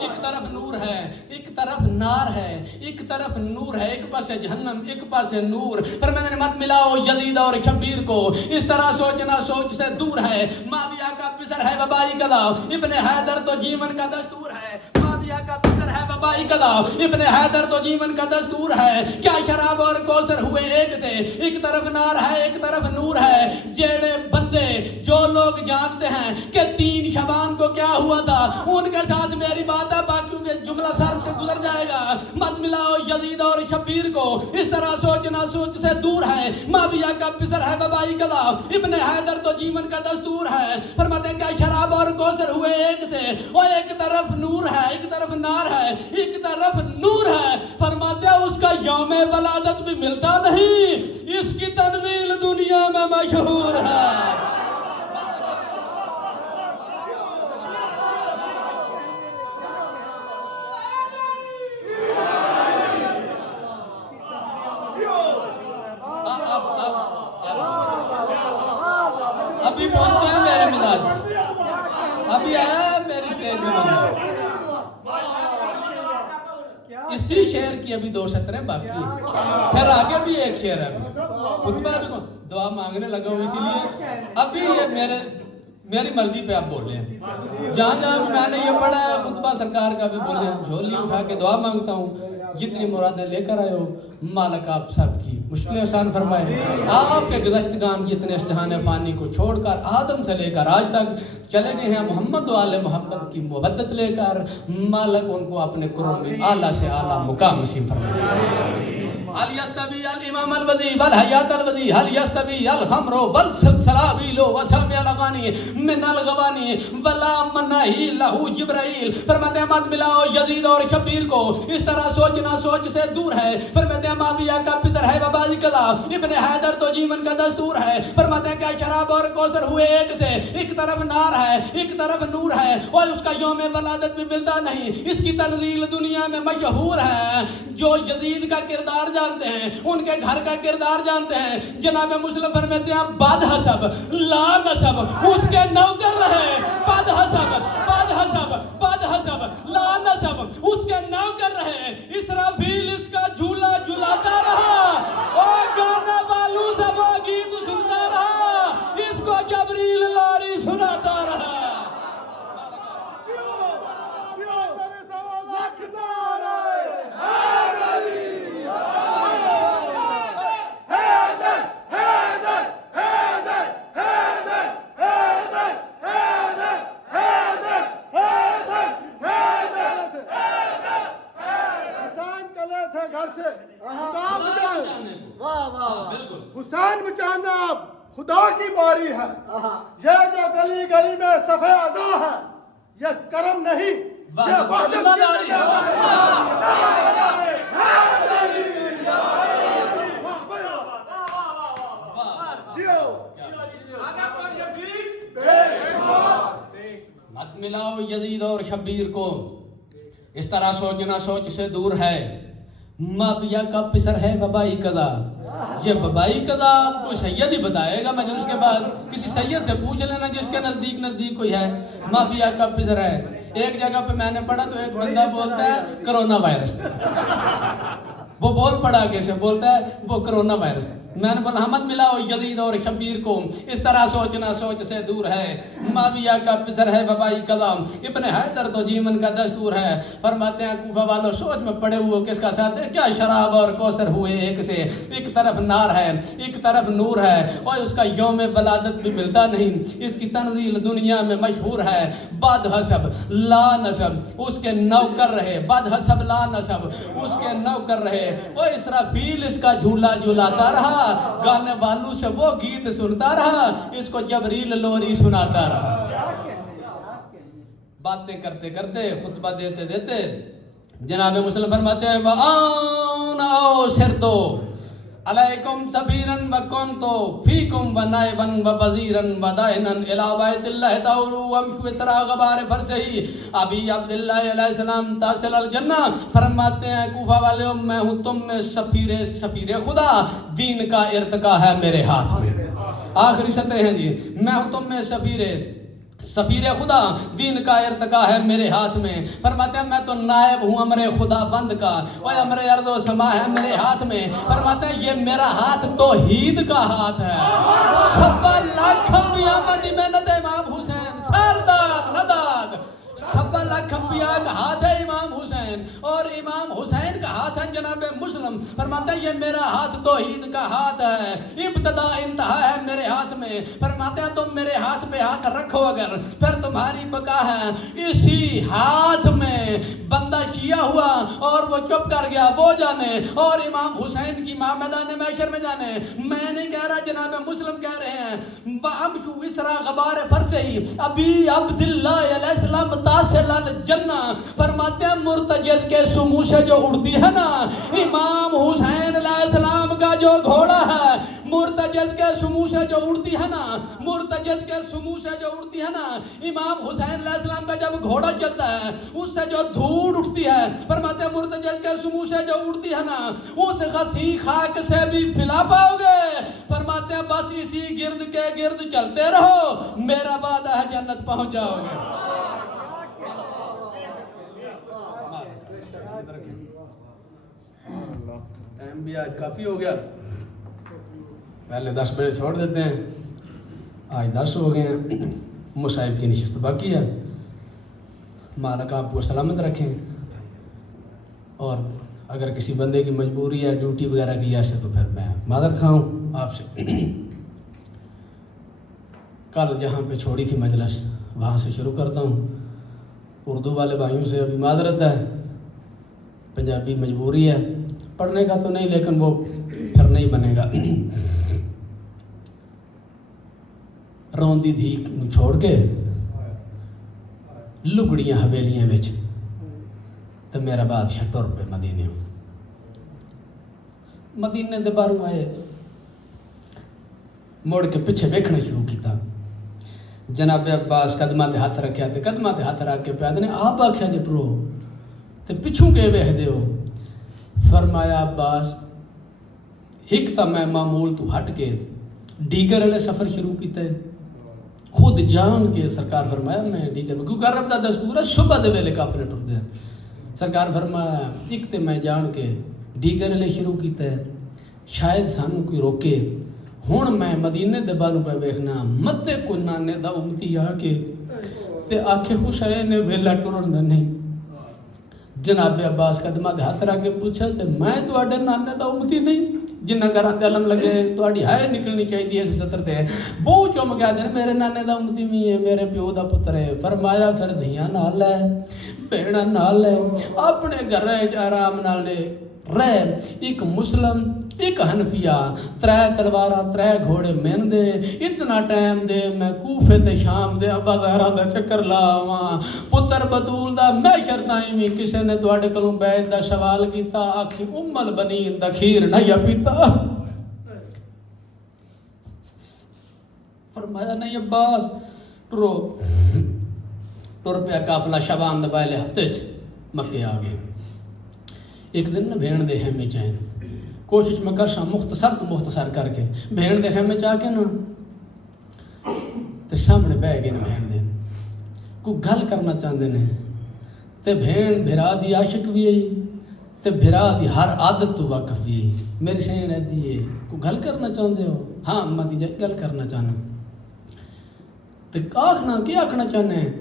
ایک طرف نور ہے, ایک طرف نار ہے ایک طرف نور ہے, ایک پاس جہنم ایک پاس نور. فرماتے ہیں مت ملاؤ یزید اور شبیر کو, اس طرح سوچنا سوچ سے دور ہے. معاویہ کا پسر ہے ببائی کدا, ابن حیدر تو جیون کا دستور ہے. معاویہ کا پسر ہے ببائی کدا, ابن حیدر تو جیون کا دستور ہے. کیا شراب اور کوثر ہوئے ایک سے, ایک طرف نار ہے ایک طرف نور ہے. جیڑے بندے جو لوگ جانتے ہیں کہ 3 شعبان کو کیا ہوا تھا, ان کے ساتھ میری بات ہے, باقیوں کے جملہ سر سے گزر جائے گا. مت ملاؤ یزید اور شبیر کو, اس طرح سوچنا سوچ سے دور ہے. معاویہ کا پسر ہے ببائی کلا, ابن حیدر تو جیون کا دستور ہے. فرماتے ہیں کیا شراب اور کوثر ہوئے ایک سے. وہ ایک طرف نور ہے ایک طرف نار ہے ایک طرف نور ہے. فرماتے ہیں اس کا یوم ولادت بھی ملتا نہیں, اس کی تنزیل دنیا میں مشہور ہے. ابھی پہنچتے ہیں میرے مزاج, ابھی آیا میری اسٹیج میں. اسی شعر کی ابھی 2 سطریں باقی ہیں, پھر آگے بھی ایک شعر ہے. خطبہ بھی دعا مانگنے لگا ہوں, اسی لیے ابھی یہ میری مرضی پہ آپ بول رہے ہیں. جہاں جہاں بھی میں نے یہ پڑھا ہے خطبہ سرکار کا بھی بولے ہیں, جھولی اٹھا کے دعا مانگتا ہوں. جتنی مرادیں لے کر آئے ہو مالک آپ سب کی مشکلیں آسان فرمائے. آپ کے گزشتگان جتنے جہان فانی کو چھوڑ کر آدم سے لے کر آج تک چلے گئے ہیں محمد و آل محمد کی محبت لے کر, مالک ان کو اپنے قرب میں اعلیٰ سے اعلیٰ مقام نصیب فرمائے. هل يستوي الامام الوزي والحیات الوزي هل يستوي الخمر والسلسلابيل وسامع الاغاني من الغواني ولا مناهي له جبرائیل. فرماتے ہیں مت ملاؤ یزید اور شبیر کو, اس طرح سوچنا سوچ سے دور ہے. فرماتے ہیں معاویہ کا پسر ہے ببائی کدا, ابن حیدر تو جیون کا دستور ہے. فرماتے ہیں کیا شراب اور کوثر ہوئے ایک سے, ایک طرف نار ہے ایک طرف نور ہے. اور اس کا یوم ولادت بھی ملتا نہیں, اس کی تنزیل دنیا میں مشہور ہے. جو یزید کا کردار جانتے ہیں ان کے گھر کا کردار جانتے ہیں. جناب مسلم فرماتے ہیں بد حسب لا نسب اس کے نوکر رہے. بد حسب بد حسب بد حسب لا نسب اس کے نوکر رہے. اسرافیل اس کا جھولا جھلاتا رہا اور گانے والوں سے وہ گیت سنتا رہا, اس کو جبریل لاری سناتا رہا. حسین بچانا خدا کی باری ہے. یہ جو گلی گلی میں صفے ازا ہے یہ کرم نہیں یہ وحدت کی ذمہ مت ملاؤ یزید اور شبیر کو، اس طرح سوچنا سوچ سے دور ہے. مافیا کا پسر ہے وبائی قضا. یہ وبائی قضا کوئی سید ہی بتائے گا. مجلس کے بعد کسی سید سے پوچھ لینا جس کے نزدیک کوئی ہے. مافیا کا پسر ہے. ایک جگہ پہ میں نے پڑھا تو ایک بندہ بولتا ہے کرونا وائرس. وہ بول پڑا کیسے بولتا ہے وہ کرونا وائرس. میں نے بولا مت ملاؤ یزید اور شبیر کو، اس طرح سوچنا سوچ سے دور ہے. معاویہ کا پسر ہے وبائی قضا. ابن حیدر تو جیون کا دستور ہے. فرماتے ہیں کوفہ والوں سوچ میں پڑے ہوئے کس کا ساتھ ہے؟ کیا شراب اور کوثر ہوئے ایک سے. ایک طرف نار ہے ایک طرف نور ہے اور اس کا یوم ولادت بھی ملتا نہیں. اس کی تنزیل دنیا میں مشہور ہے. بد حسب لا نسب اس کے نوکر رہے. بد حسب لا نسب اس کے نوکر رہے. وہ اسرافیل اس کا جھولا جھولاتا رہا. گانے والوں سے وہ گیت سنتا رہا. اس کو جبریل لوری سناتا رہا. باتیں کرتے کرتے خطبہ دیتے دیتے جناب مسلم فرماتے ہیں وَآن آؤ سردو علیکم سفیرن وکنتو فیکم ونائبن ووزیرن ودائنن الى بیت اللہ تورو ومشو اسرا غبار فرسہی ابی عبداللہ علیہ السلام تاصل الجنہ. فرماتے ہیں کوفہ والے میں ہوں تم میں سفیر خدا. دین کا ارتقا ہے میرے ہاتھ میں. آخری سطریں ہیں جی. میں ہوں تم میں سفیر خدا. دین کا ارتقا ہے میرے ہاتھ میں. فرماتے ہیں میں تو نائب ہوں امر خدا بند کا. اور امر ارض و سما ہے میرے ہاتھ میں. فرماتے ہیں یہ میرا ہاتھ توحید کا ہاتھ ہے. 1.25 لاکھ انبیاء مدی محنت امام حسین سرداد نداد. 1.25 لاکھ انبیاء کا ہاتھ ہے امام حسین اور امام حسین کا ہاتھ ہے جناب مسلم. فرماتے ہیں یہ میرا ہاتھ توحید کا ہاتھ ہے. ابتدا انتہا ہے میرے ہاتھ میں. فرماتے ہیں تم میرے ہاتھ پہ ہاتھ رکھو اگر پھر تمہاری بقا ہے. اسی ہاتھ میں بندہ شیعہ ہوا اور وہ چپ کر گیا وہ جانے اور امام حسین کی ماں میدان محشر میں جانے. میں نہیں کہہ رہا جناب مسلم کہہ رہے ہیں. وَأَمْشُوا إِسْرَا غَبَارِ فَرْسِهِ ابی عبداللہ علیہ السلام تاصل الجنہ. فرماتے ہیں مرتجز کے سمو سے جو اڑتی ہے نا امام حسین علیہ السلام کا جو گھوڑا ہے. مرتجز کے سمو سے جو اڑتی ہے نا مرتجز کے سمو سے جو اڑتی ہے نا امام حسین علیہ السلام کا جب گھوڑا چلتا ہے اس سے جو دھوڑ اٹھتی ہے. فرماتے ہیں مرتجز کے سمو سے جو اڑتی ہے نا اس خسی خاک سے بھی پھلا پاؤ گے. فرماتے ہیں بس اسی گرد کے گرد چلتے رہو میرا وعدہ ہے جنت پہنچ جاؤ گے. ٹائم بھی آج کافی ہو گیا. پہلے 10 بجے چھوڑ دیتے ہیں. آج 10 ہو گئے ہیں. مصاحب کی نشست باقی ہے. مالک آپ کو سلامت رکھیں. اور اگر کسی بندے کی مجبوری ہے ڈیوٹی وغیرہ کی ایسے تو پھر میں معذرت خواہ ہوں آپ سے. کل جہاں پہ چھوڑی تھی مجلس وہاں سے شروع کرتا ہوں. اردو والے بھائیوں سے ابھی معذرت ہے. پنجابی مجبوری ہے پڑھنے کا تو نہیں لیکن وہ پھر نہیں بنے گا. روندی دھی چھوڑ کے لگڑیاں حویلیاں وچ تو میرا بادشاہ ٹر پہ مدینے دے باہروں آئے. مڑ کے پیچھے ویکھنا شروع کیتا. جناب عباس قدماں تے ہاتھ رکھیا تے قدماں تے ہاتھ رکھ کے پیا نے آپ آکھیا جے ٹرو تے پچھوں کے ویکھ دیو. فرمایا عباس ہک تا میں معمول تو ہٹ کے ڈیگر والے سفر شروع کیتا ہے. خود جان کے سرکار فرمایا میں ڈیگر میں کیونکہ عرب دا دستور ہے صبح دے ویلے قافلے ٹردے ہیں. سرکار فرمایا ایک تے میں جان کے ڈیگر والے شروع کیتا ہے شاید سانو کوئی روکے. ہن میں مدینے دے بالوں پہ ویکھنا متے کو نانے دا امتی آ کے تے آکھے حسین ویلا ٹرن دا نہیں. جناب عباس قدماں تے ہاتھ رکھ کے پوچھا تے میں تواڈے نانے دا امتی نہیں جنہ گھراں تے علم لگے تواڈی ہائے نکلنی چاہیے اس سطر تے بہو چم کے آدھے میرے نانے دا امتی بھی ہے میرے پیو دا پتر ہے. فرمایا پھر دھیاں نال ہے بہناں نال ہے اپنے گھر وچ آرام نال رہ. ایک مسلم ایک حنفیہ ترے تلواراں ترے گھوڑے مین دے اتنا ٹائم دے میں کوفے تے شام دے ابا زہرا دا چکر لاواں پتر بطول دا محشر تائیں وی کسے نے تواڈے کولوں بیعت دا سوال کیتا آکھی ام البنین دا کھیر نہ یا پیتا فرمایا نہیں عباس ٹرو ٹر پیا قافلہ شبان دے پہلے ہفتے چ مکے آ گئے ایک دن نا بھیڑ دے خیمے چائیں کوشش میں کرشاں مختصر تو مختصر کر کے بھیڑ دے خیمے چاہ کے نا تے سامنے بہ گئے نا بھیڑ دے کو گل کرنا چاہتے ہیں تے بھیڑ بھرا دی عاشق بھی ہے تے بھرا دی ہر عادت تو واقف بھی ہے میری سین ہے دی کو گل کرنا چاہتے ہو ہاں اما دی جائے گل کرنا چاہنا تے آخنا کی آخنا چاہنے ہیں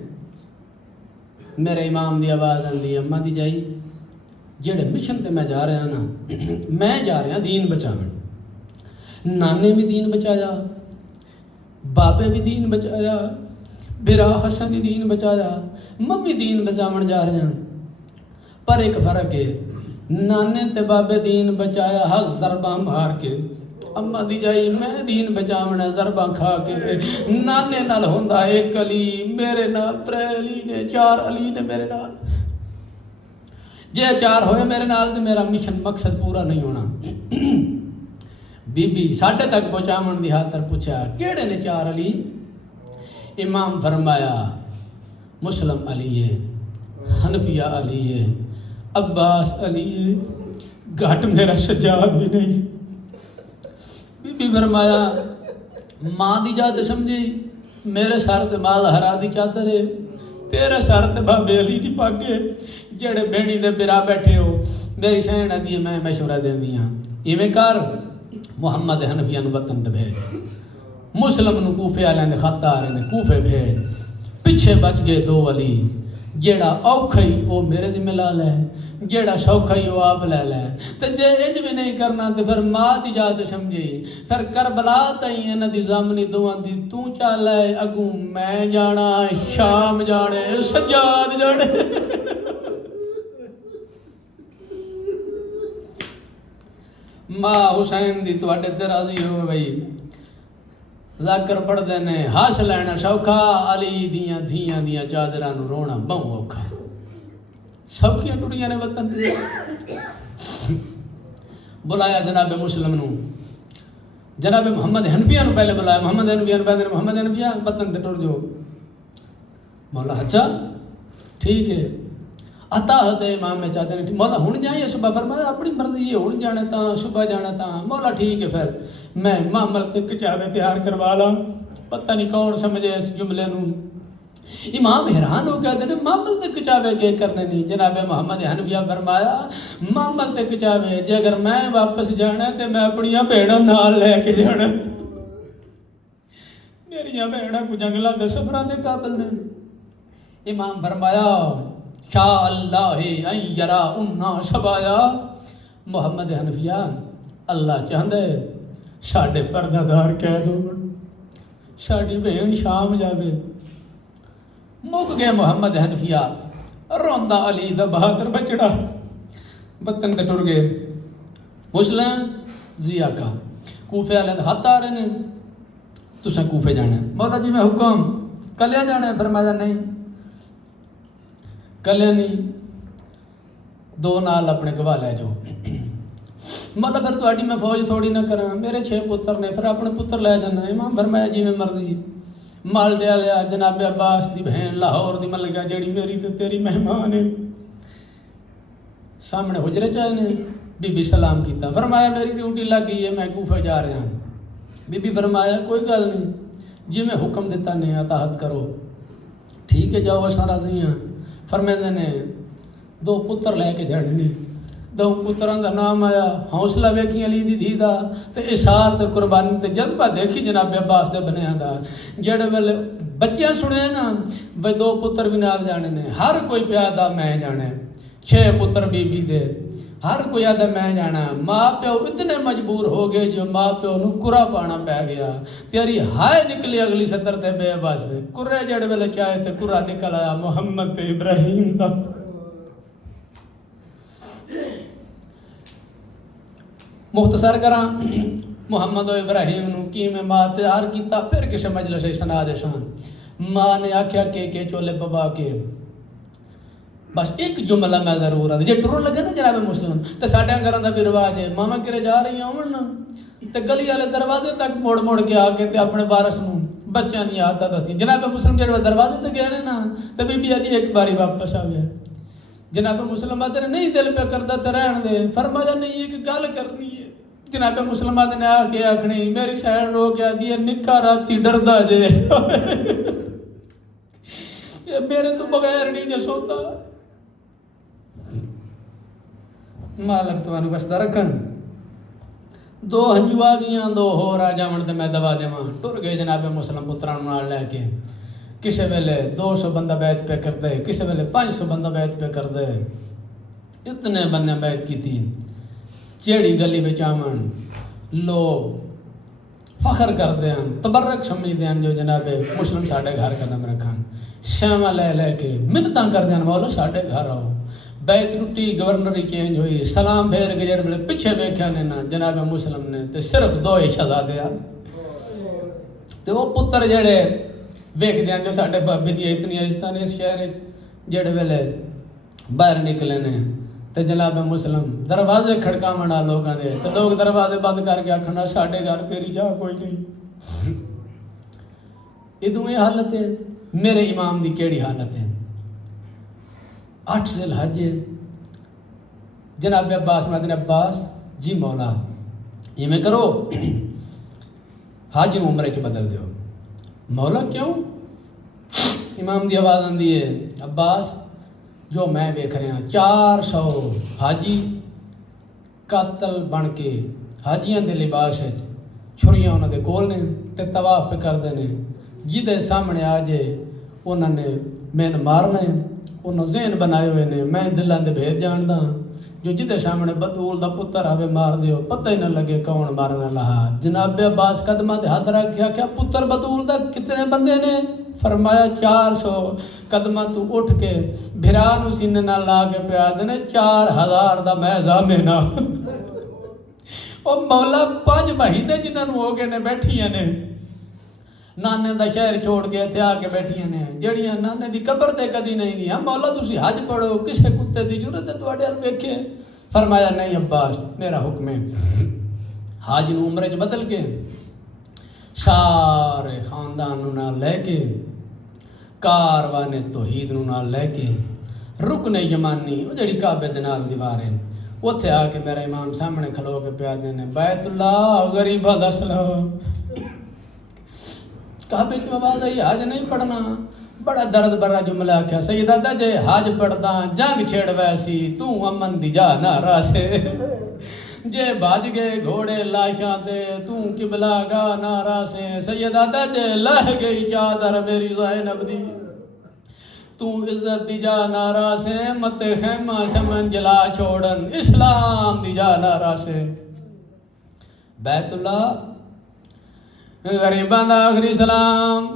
میرے امام دی آواز آندی اما دی جائی جڑے مشن تے میں جا رہا نا میں جا رہا دین بچاون نانے بھی دین بچایا بابے بھی دین بچایا برا حسن بھی دین بچایا ممی دین بچاون جا رہے ہیں پر ایک فرق ہے نانے تے بابے دین بچایا ہر ضربہ مار کے اما دی جائی میں دین بچاونا ضربہ کھا کے نانے نال ہوندا ایک علی میرے نال ترے علی نے چار علی نے میرے نال جے چار ہوئے میرے نال تے میرا مشن مقصد پورا نہیں ہونا بی بی ساڈے تک پہنچاون دی خاطر پوچھا کیڑے نے چار علی امام فرمایا مسلم علی ہے حنفیہ علی ہے عباس علی ہے گھٹ میرا سجاد بھی نہیں بی بی فرمایا ماں دی جات سمجھی میرے سر تے مال ہرا دی چادر ہے تیرے سر تے بابے علی دی پاگ ہے جڑے بہنی دے برا بیٹھے ہو میری سین دی میں مشورہ دیندی ہاں ایویں کر محمد حنفیہ نو وطن تے بھیج مسلم نو کوفے والے نے خط آ رہے نے کوفے بھیج پیچھے بچ گئے دو علی جیڑا اوکھائی وہ میرے ذمہ لا لے جیڑا سوکھائی وہ آپ لے لے تے جے انج بھی نہیں کرنا تے پھر ماں دی جات سمجھی پھر کربلا تائیں انہاں دی زامنی دعاں دی تو چل اے اگوں میں جانا شام جانے سجاد جانے ماں حسین دی تواڈے تے راضی ہوئے بھائی ذاکر پڑھ دے نے ہاس لینا سوکھا علی دیاں دھیاں دیاں چادراں نو رونا بہوں اوکھا سوکھیاں ٹریاں نے وطن تے بلایا جناب مسلم نو جناب محمد حنفیہ نو پہلے بلایا محمد حنفیہ نو پہلے محمد حنفیہ وطن تے ٹر جو مولا اچھا ٹھیک ہے عطا دے امام میں چاہتے ہیں مولا ہن جائیں صبح فرمایا اپنی مرضی ہے ہن جانا تاں صبح جانا تاں مولا ٹھیک ہے پھر میں معامل تے کچاوے تیار کروا لاں پتہ نہیں کون سمجھے اس جملے نو امام حیران ہو گیا تے معامل تے کچاوے کے کرنے نہیں جناب محمد حنفیہ فرمایا معامل تے کچاوے جے اگر میں واپس جانا تے میں اپنیاں بھیڑاں نال لے کے جانا میریاں بھیڑاں کو جنگلاں دے سفراں دے قابل نے امام فرمایا شاء اللہ ان یرا انا شبایا محمد حنفیہ اللہ چاہندے ساڈے پردہ دار قید ہون ساڈی بہن شام جاوے مک گئے محمد حنفیہ روندا علی دا بہادر بچڑا وطن تے ٹر گئے مسلم زی آقا کوفے والے دے ہاتھ آ رہے نے تساں کوفے جانا ہے مولا جی میں حکم کلیا جانا ہے فرمایا نہیں کلیا نہیں دو نال اپنے گواہ لے جاؤ مولا پھر تواڈی میں فوج تھوڑی نہ کراں میرے 6 پتر نے پھر اپنے پتر لے جانا امام فرمایا جی میں مرضی مال دیا لیا جناب عباس دی بہن لاہور دی ملکہ جڑی میری تے تیری مہمان ہے سامنے حجرے چائے نے بی بی سلام کیتا فرمایا میری ڈیوٹی لگ گئی ہے میں کوفے جا رہا ہوں بی بی فرمایا کوئی گل نہیں جی میں حکم دیتا نے اطاعت کرو ٹھیک ہے جاؤ اساں راضی ہاں فرمیندے نے 2 پتر لے کے جانے نے 2 پتراں دا نام آیا حوصلہ ویکھی علی دی دھی دا تے اثار تے قربانی تے جذبہ دیکھی جناب عباس دے بنیاں دا جڑے ویلے بچیاں سنے نا بے 2 پتر بھی نال جانے نے ہر کوئی پیادا میں جانے 6 پتر بی بی دے ہر کوئی آدھا میں جانا ماں پیو اتنے مجبور ہو گئے جو ماں پیو نو کرا پانا پہ گیا تیری ہائے نکلی اگلی سطر تے بے بس کرے جڑے ویلے چاہے تے کرا نکل آیا محمد تے ابراہیم دا مختصر کراں محمد و ابراہیم نو کیویں ماں تیار کیتا پھر کسے مجلس سنا دے سان ماں نے آکھیا کہ چولے پوا کے بس ایک جملہ میں ضرور آدھا جے ٹرون لگے نا جناب مسلم تو ساڈے گھراں دا بھی رواج ہے ماما کرے جا رہی ہوں نا تے گلی والے دروازے تک موڑ کے آ کے تے اپنے وارث نو بچیاں دی عادت دستی جناب مسلم جڑے دروازے تے گئے نے نا تے بی بی آدھی ایک باری واپس آ گیا جناب مسلم آدھے نہیں دل پہ کردا تے رہن دے فرمایا نہیں ایک گل کرنی ہے جناب مسلم آدھے نے آ کے آکھنی میری شہر رو کے آدھی ہے نکا راتی ڈردا جے میرے تو بغیر نہیں جے سوتا مالک تو بس رکھن دو ہنجو آ گئیاں دو ہور آ جاون تے میں دوا دیواں ٹر گئے جناب مسلم پتراں نال لے کے کسے ویلے 200 بندہ بیعت پہ کردے کسے ویلے 500 بندہ بیعت پہ کردے اتنے بندے بیعت کیتی جیڑی گلی وچ آون لوگ فخر کردے ہیں تبرک سمجھدے ہیں جو جناب مسلم ساڈے گھر قدم رکھن شیواں لے کے منتاں کردے ہیں مولا ساڈے گھر آؤ بیعت ٹوٹی گورنری چینج ہوئی سلام پھیر کے جڑے بڑے پیچھے ویکھیا نے نا جناب مسلم نے تے صرف 2 شہزادے آ تے وہ پتر جڑے ویکھدے ہیں جو ساڈے بابے دی اتنی عزت نے اس شہر وچ جڑے ویلے باہر نکلے نے تے جناب مسلم دروازے کھڑکاونا لوگاں دے تے لوگ دروازے بند کر کے آکھنا ساڈے گھر تیری جا کوئی نہیں ادوں یہ حالت ہے میرے امام دی کیڑی حالت ہے 8 ذی الحج جناب عباس مدن عباس جی مولا یہ میں کرو حج نو عمرے چ بدل دیو مولا کیوں امام دی آواز آندی ہے عباس جو میں دیکھ رہا ہوں 400 حاجی قاتل بن کے حاجیاں دے لباس چھریاں انہاں دے کول نے تے طواف پہ کردے نے جدے سامنے آ جائے انہاں نے میں مارنا ہے انہاں ذہن بنائے ہوئے نے میں دلاں دے بھید جاندا جو جدے سامنے بطول دا پتر آوے مار دیو پتہ ہی نہ لگے کون مارنا لہا جناب عباس قدمہ تے ہاتھ رکھ کے کیا پتر بطول دا کتنے بندے نے فرمایا 400 قدمہ تو اٹھ کے بھرا نو سینے نہ لا کے پیا دینے 4000 دا میں زامینہ او مولا 5 مہینے جنہاں نو ہو گئے نے بیٹھیاں نے نانے دا شہر چھوڑ کے اتھے آ کے بیٹھیاں نے جڑیاں نانے دی قبر تے کدی نہیں گیا مولا تسی حج پڑھو کسے کتے دی ضرورت ہے تواڈے ال ویکھے فرمایا نہیں عباس میرا حکم ہے حج نو عمرے چ بدل کے سارے خاندان نو نال لے کے کاروان توحید نو نال لے کے رکن یمانی او جڑی کعبے دے نال دیوار ہے اوتھے آ کے میرا امام سامنے کھلو کے پیا دینے بیت اللہ غریبہ دا سلام کعبے چ آواز آئی حج نہیں پڑھنا بڑا درد بھرا جملہ آکھیا سیدہ دا جے حج پڑھدا جنگ چھڑ ویسی تو امن دی جا نارا سے جے بھاج گئے گھوڑے لاشاں تے تو قبلہ گاہ نارا سے سیدہ دا جے لہ گئی چادر میری زینب دی تو عزت دی جا نارا سے مت خیمہ سمن جلا چھوڑن اسلام دی جا نارا سے بیت اللہ غریباں دا آخری سلام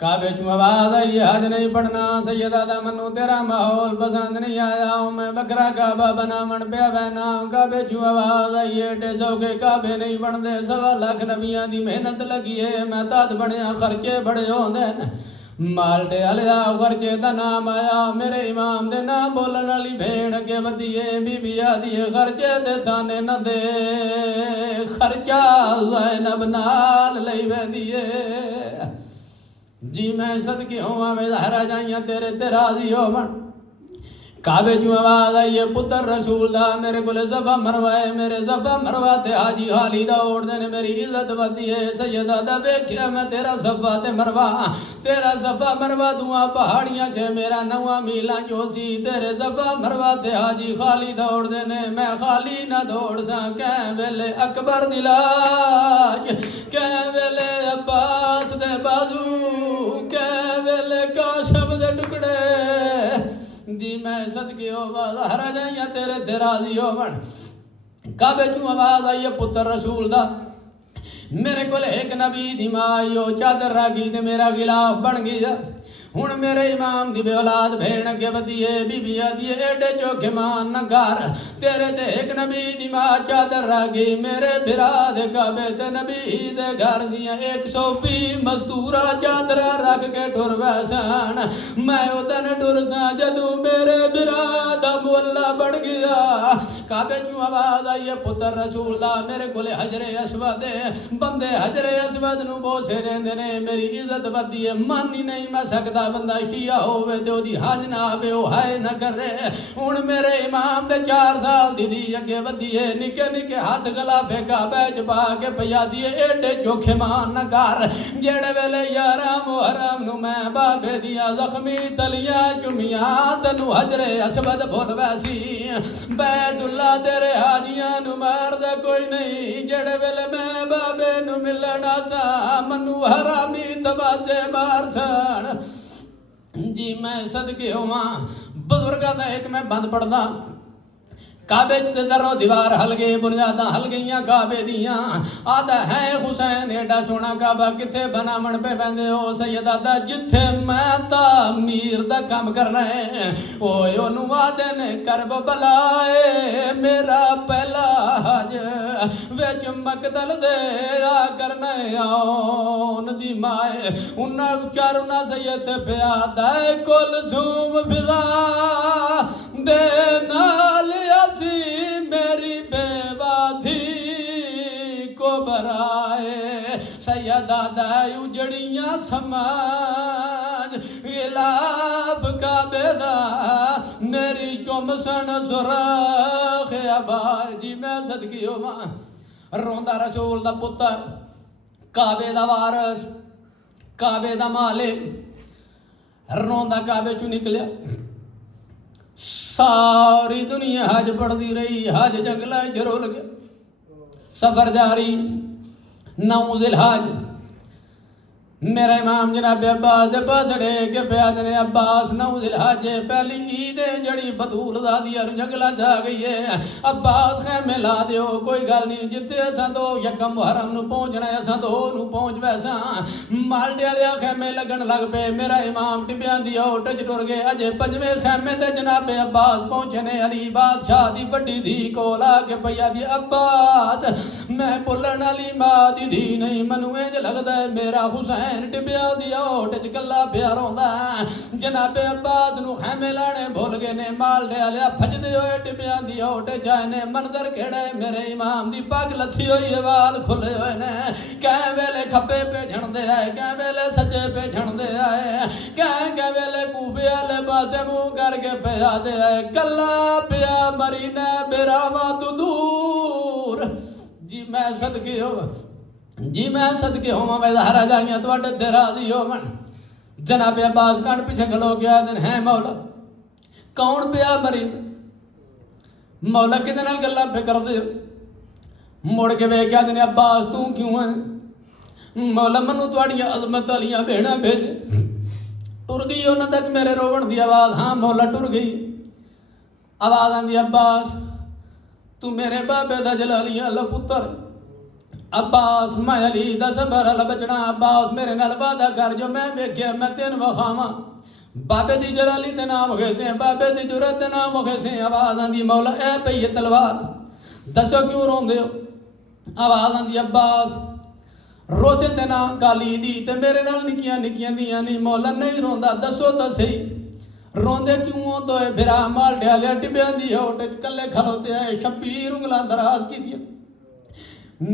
کعبے چوں آواز آئی حج نہیں پڑھنا سیدہ دا منو تیرا ماحول پسند نہیں آیا ہوں میں بکرا کعبہ بناون پیا بہنا کعبے چوں آواز آئی ایڈے سوکھے کعبے نہیں بندے 1.25 لاکھ نبیاں دی محنت لگی ہے میں تد بنیا خرچے بڑے ہوندے مالٹے علیا خرچے دا نام آیا میرے امام دے نام بولن والی بھیڑ اگے ودی ہے بی بی آدی ہے خرچے دے تانے نہ دے خرچہ زینب نال لئی ویندی ہے جی میں صدقے ہوں میں زہرا جائیاں تیرے تے راضی ہون کعبے چوں آواز آئی ہے پتر رسول دا میرے کول صفا مروہ ہے میرے صفا مروہ تے حاجی حالی دا اوڑ دے نے میری عزت ودی ہے سیدہ دا ویکھیا میں تیرا صفا تے مروہ دعا پہاڑیاں چے میرا 9 میلاں چوسی تیرے صفا مروہ تے حاجی خالی دا اوڑ دے نے میں خالی نہ دوڑ ساں کہیں ویلے اکبر دی لاش کہیں ویلے عباس دے بازو کہیں ویلے قاسم دے ٹکڑے جی میں صدقے ہو زہرا جائیاں تیرے تے راضی ہو کعبے چوں آواز آئی ہے پتر رسول دا میرے کول ایک نبی دی ماں آئی ہو چادر راگی تے میرا غلاف بن گئی جا ہن میرے امام دی بے اولاد بھیڑ اگے ودیے بی بی آدیے ایڈے چوکھے مان نہ گھر تیرے تے ایک نبی دی ماں چادر رہ گئی میرے بھرا دے کعبے تے نبی دے گھر دیاں 120 مستورہ چادر رکھ کے ٹر ویسان میں او دن ٹر سا جدوں میرے بھرا دا مولا بڑھ گیا کعبے چوں آواز آئی پتر رسول دا میرے کولے حجر اسود بندے حجر اسود نو بوسے رہندے نے میری عزت ودی ہے مان ہی نہیں میں سکدا بندہ شیعہ ہوے تے اودی حج نہ آوے او ہائے نہ کرے ہن میرے امام دے 4 سال دی دی اگے ودی ہے نکے نکے ہاتھ غلافے کعبے چ پا کے پیا دی ایڈے چوکھے مان نہ کر جڑے ویلے یارا محرم نو میں بابے دیاں زخمی تلیاں چمیاں تینو حجر اسود بھول ویسی بیت اللہ تیرے حاجیاں نو مار دا کوئی نہیں جڑے ویلے میں بابے نو ملنا سا منو حرامی تباجے مار سان جی میں صدقے ہواں بزرگاں دا ایک میں بند پڑھدا کعبے تے در و دیوار ہل گئے بنیاداں ہل گئیاں کعبے دیاں آدھا ہے حسین ایڈا سونا کعبہ کتے بناون پہ پیندے ہو سید آدھا جتھے میں تعمیر دا کام کرنا ہے اوے اونوں آدھے نے کرب بلائے میرا پہلا حج وچ مقتل دے آ کرنا آن دی مائے انہاں چارنا سید پیادا کلثوم فضا دے نال میری بیوہ تھی کو برائے سیدہ دائی اجڑیاں سماج غلاف کا بیدہ میری چومسن سراخ عبائی جی میں صدقی ہوا روندہ رسول دا پتر کعبے دا وارث کعبے دا مالک روندہ کعبے چوں نکلیا ساری دنیا حج پڑھ دی رہی حج جنگلہ جرول گئے سفر جاری 9 ذی الحج میرا امام جناب عباس دے پاسڑے کے پیادنے عباس 9 ذی الحج پہلی عید جڑی بطول دادی اور جنگلہ جا گئی ہے عباس خیمے لا دیو کوئی گل نہیں جتے اساں دو یکم محرم نو پہنچنا ہے اساں دو نو پہنچ ویساں مالٹے والے خیمے لگن لگ پے میرا امام ٹبیاں دی اوٹ وچ ٹر گئے اجے 5ویں خیمے تے جناب عباس پہنچے نے علی بادشاہ دی بڑی دھی کول آ کے پیا دی عباس میں بولن والی ماں دی دھی نہیں منو انج لگدا ہے میرا حسین ٹبیا دی اوٹ وچ کلا پیا روندا جناب عباس نو خیمے لانے بھول گئے نے مالٹے والے بھجدے ہوئے ٹبیا دی اوٹ جائے نے منظر کیڑا ہے میرے امام دی پگ لتھی ہوئی ہے وال کھلے ہوئے نے کہیں ویلے کھبے پہ جھڑدے آئے کہیں ویلے سجے پہ جھڑدے آئے کہیں ویلے کوفے والے پاسے منہ کر کے پیا دے آئے کلا پیا مرینا براواں تو دور جی میں صدقے ہو جی میں صدقے ہوں میں زہرا جائیاں تو اڈے تے راضی ہو من جناب عباس کان پیچھے کھلو گیا دن ہے مولا کون پیا مرید مولا کدے نال گلاں پہ کر دے مڑ کے ویکھیا دن عباس تو کیوں ہے مولا منو تواڈیاں عظمت والیاں بھیڑاں بھیج ٹر گئی انہاں تک میرے روون دی آواز ہاں مولا ٹر گئی آواز آندی عباس تو میرے بابے دا جلالیاں اللہ پتر عباس میں علی دا صبر اللہ بچنا عباس میرے نال وعدہ کر جو میں ویکھیا میں تین وکھاواں بابے دی جلالی تے نام کیسے بابے دی جرت تے نام کیسے آواز آندی مولا اے پئی تلوار دسو کیوں روندے ہو آواز آندی عباس روسے تے نام کالی دی تے میرے نال نکیاں نکیاں دیاں نہیں مولا نہیں روندا دسو تو صحیح روندے کیوں ہو تو اے بھرا مال ڈالیا ٹبیاں دی ہوٹ وچ کلے کھلوتے آئے شبیر انگلاں دراز کی دیا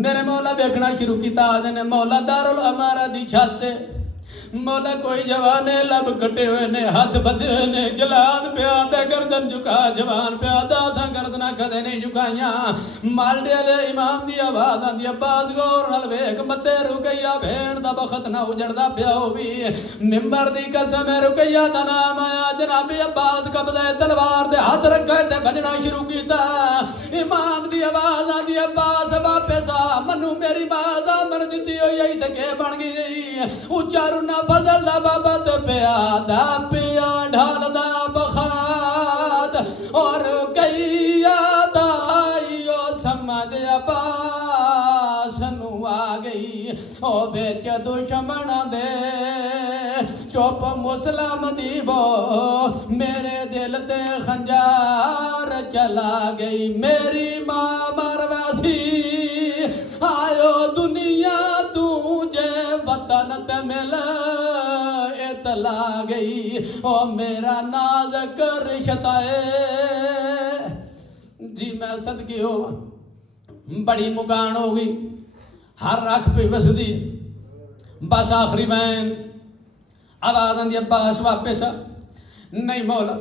میرے مولا بیکھنا شروع کیتا نے مولا دارالامارہ دی چھت مولا کوئی جوانے لب کٹے ہوئے نے ہاتھ بدھے ہوئے نے جلان پیا دے گردن جھکا جوان پیا داساں گردناں کدے نہیں جھکائیاں مالڈے والے امام دی آواز آندی عباس غور نال ویکھ متے رکیا بھیڑ دا بخت نہ اجڑدا پیا ہووی منبر دی قسم رکیا دا نام آیا جناب عباس قبضہ تلوار دے ہاتھ رکھے تے بجنا شروع کیتا امام دی آواز آندی عباس واپس آ منو میری ماں دا من دتی ہوئی تے کہ بن گئی اونچا رونا فضل دا بابت پیادا پیا ڈھال دا بخات اور کئی یاد آئیو سمجھ عباس نو آ گئی او بیچ دشمن دے چپ مسلم دیو میرے دل تے خنجار چلا گئی میری ماں مر ویسی آیو دنیا تجھے وطن تے مل اطلاع گئی او میرا نازک رشتہ جی میں صدقے ہو بڑی مکان ہو گئی ہر رکھ پہ وسدی بس آخری بین آواز آندی عباس واپس نہیں مولا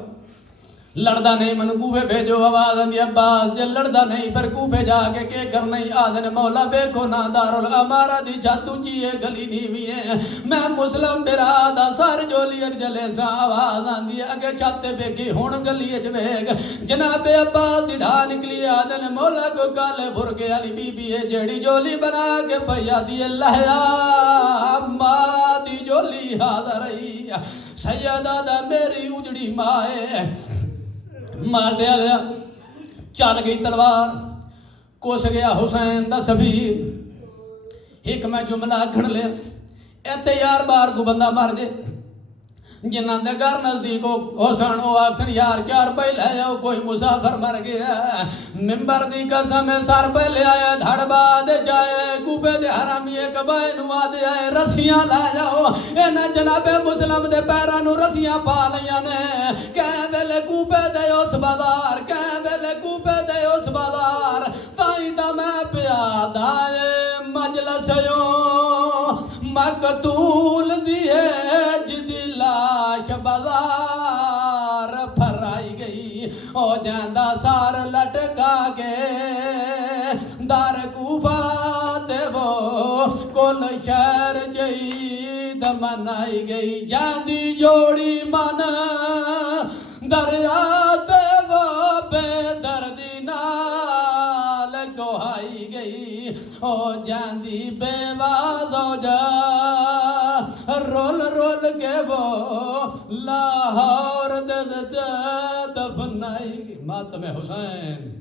لڑدا نہیں من کوفے بھیجو آواز آندی عباس جے لڑدا نہیں پھر کوفے جا کے کر نہیں آدھن مولا بیکھو نا دارالامارہ دی چھت اونچی ہے گلی نیوی ہے میں مسلم برادا سر جولی جلے سا آواز آندی اگے چھت بیکھی ہون گلی اچ ویگ جناب عباس دی ڈھا نکلی آدھن مولا کو کالے بھرگے علی بی بی ہے جیڑی جولی بنا کے پیا دی اللہ ماں دی جولی حاضر رہی سیدہ دا میری اجڑی مائے مار دیا گیا چل گئی تلوار کوس گیا حسین دا سفیر ایک میں جملہ کھڑ لیا ایتے یار بار کو بندہ مار دے جنہ دے گھر نزدیک حسین او آکسن یار چار پہ لے جاؤ کوئی مسافر مر گیا ممبر دی قسم سر پہ لے آیا دھڑ بعد جائے کوپے دے حرامی ایک بائے نوا دے آئے رسیاں لے جاؤ اینا جناب مسلم دے پیرانو رسیاں پا لیاں نے کہیں ویلے کوپے دے اس بازار کہیں ویلے کوپے دے اس بازار تائیں دا میں پیادہ مجلس یوں مقتول دیئے جدی لاش بازار پھرائی گئی او جاندہ سار لٹکا کے دار کوفہ تے وہ کل شہر جہید منائی گئی جاندی جوڑی من دریا تے وہ بے دردی نال کوہائی گئی او جاندی بے وازو جا رول رول کے وہ لاہور دفنائی گئی ماتم حسین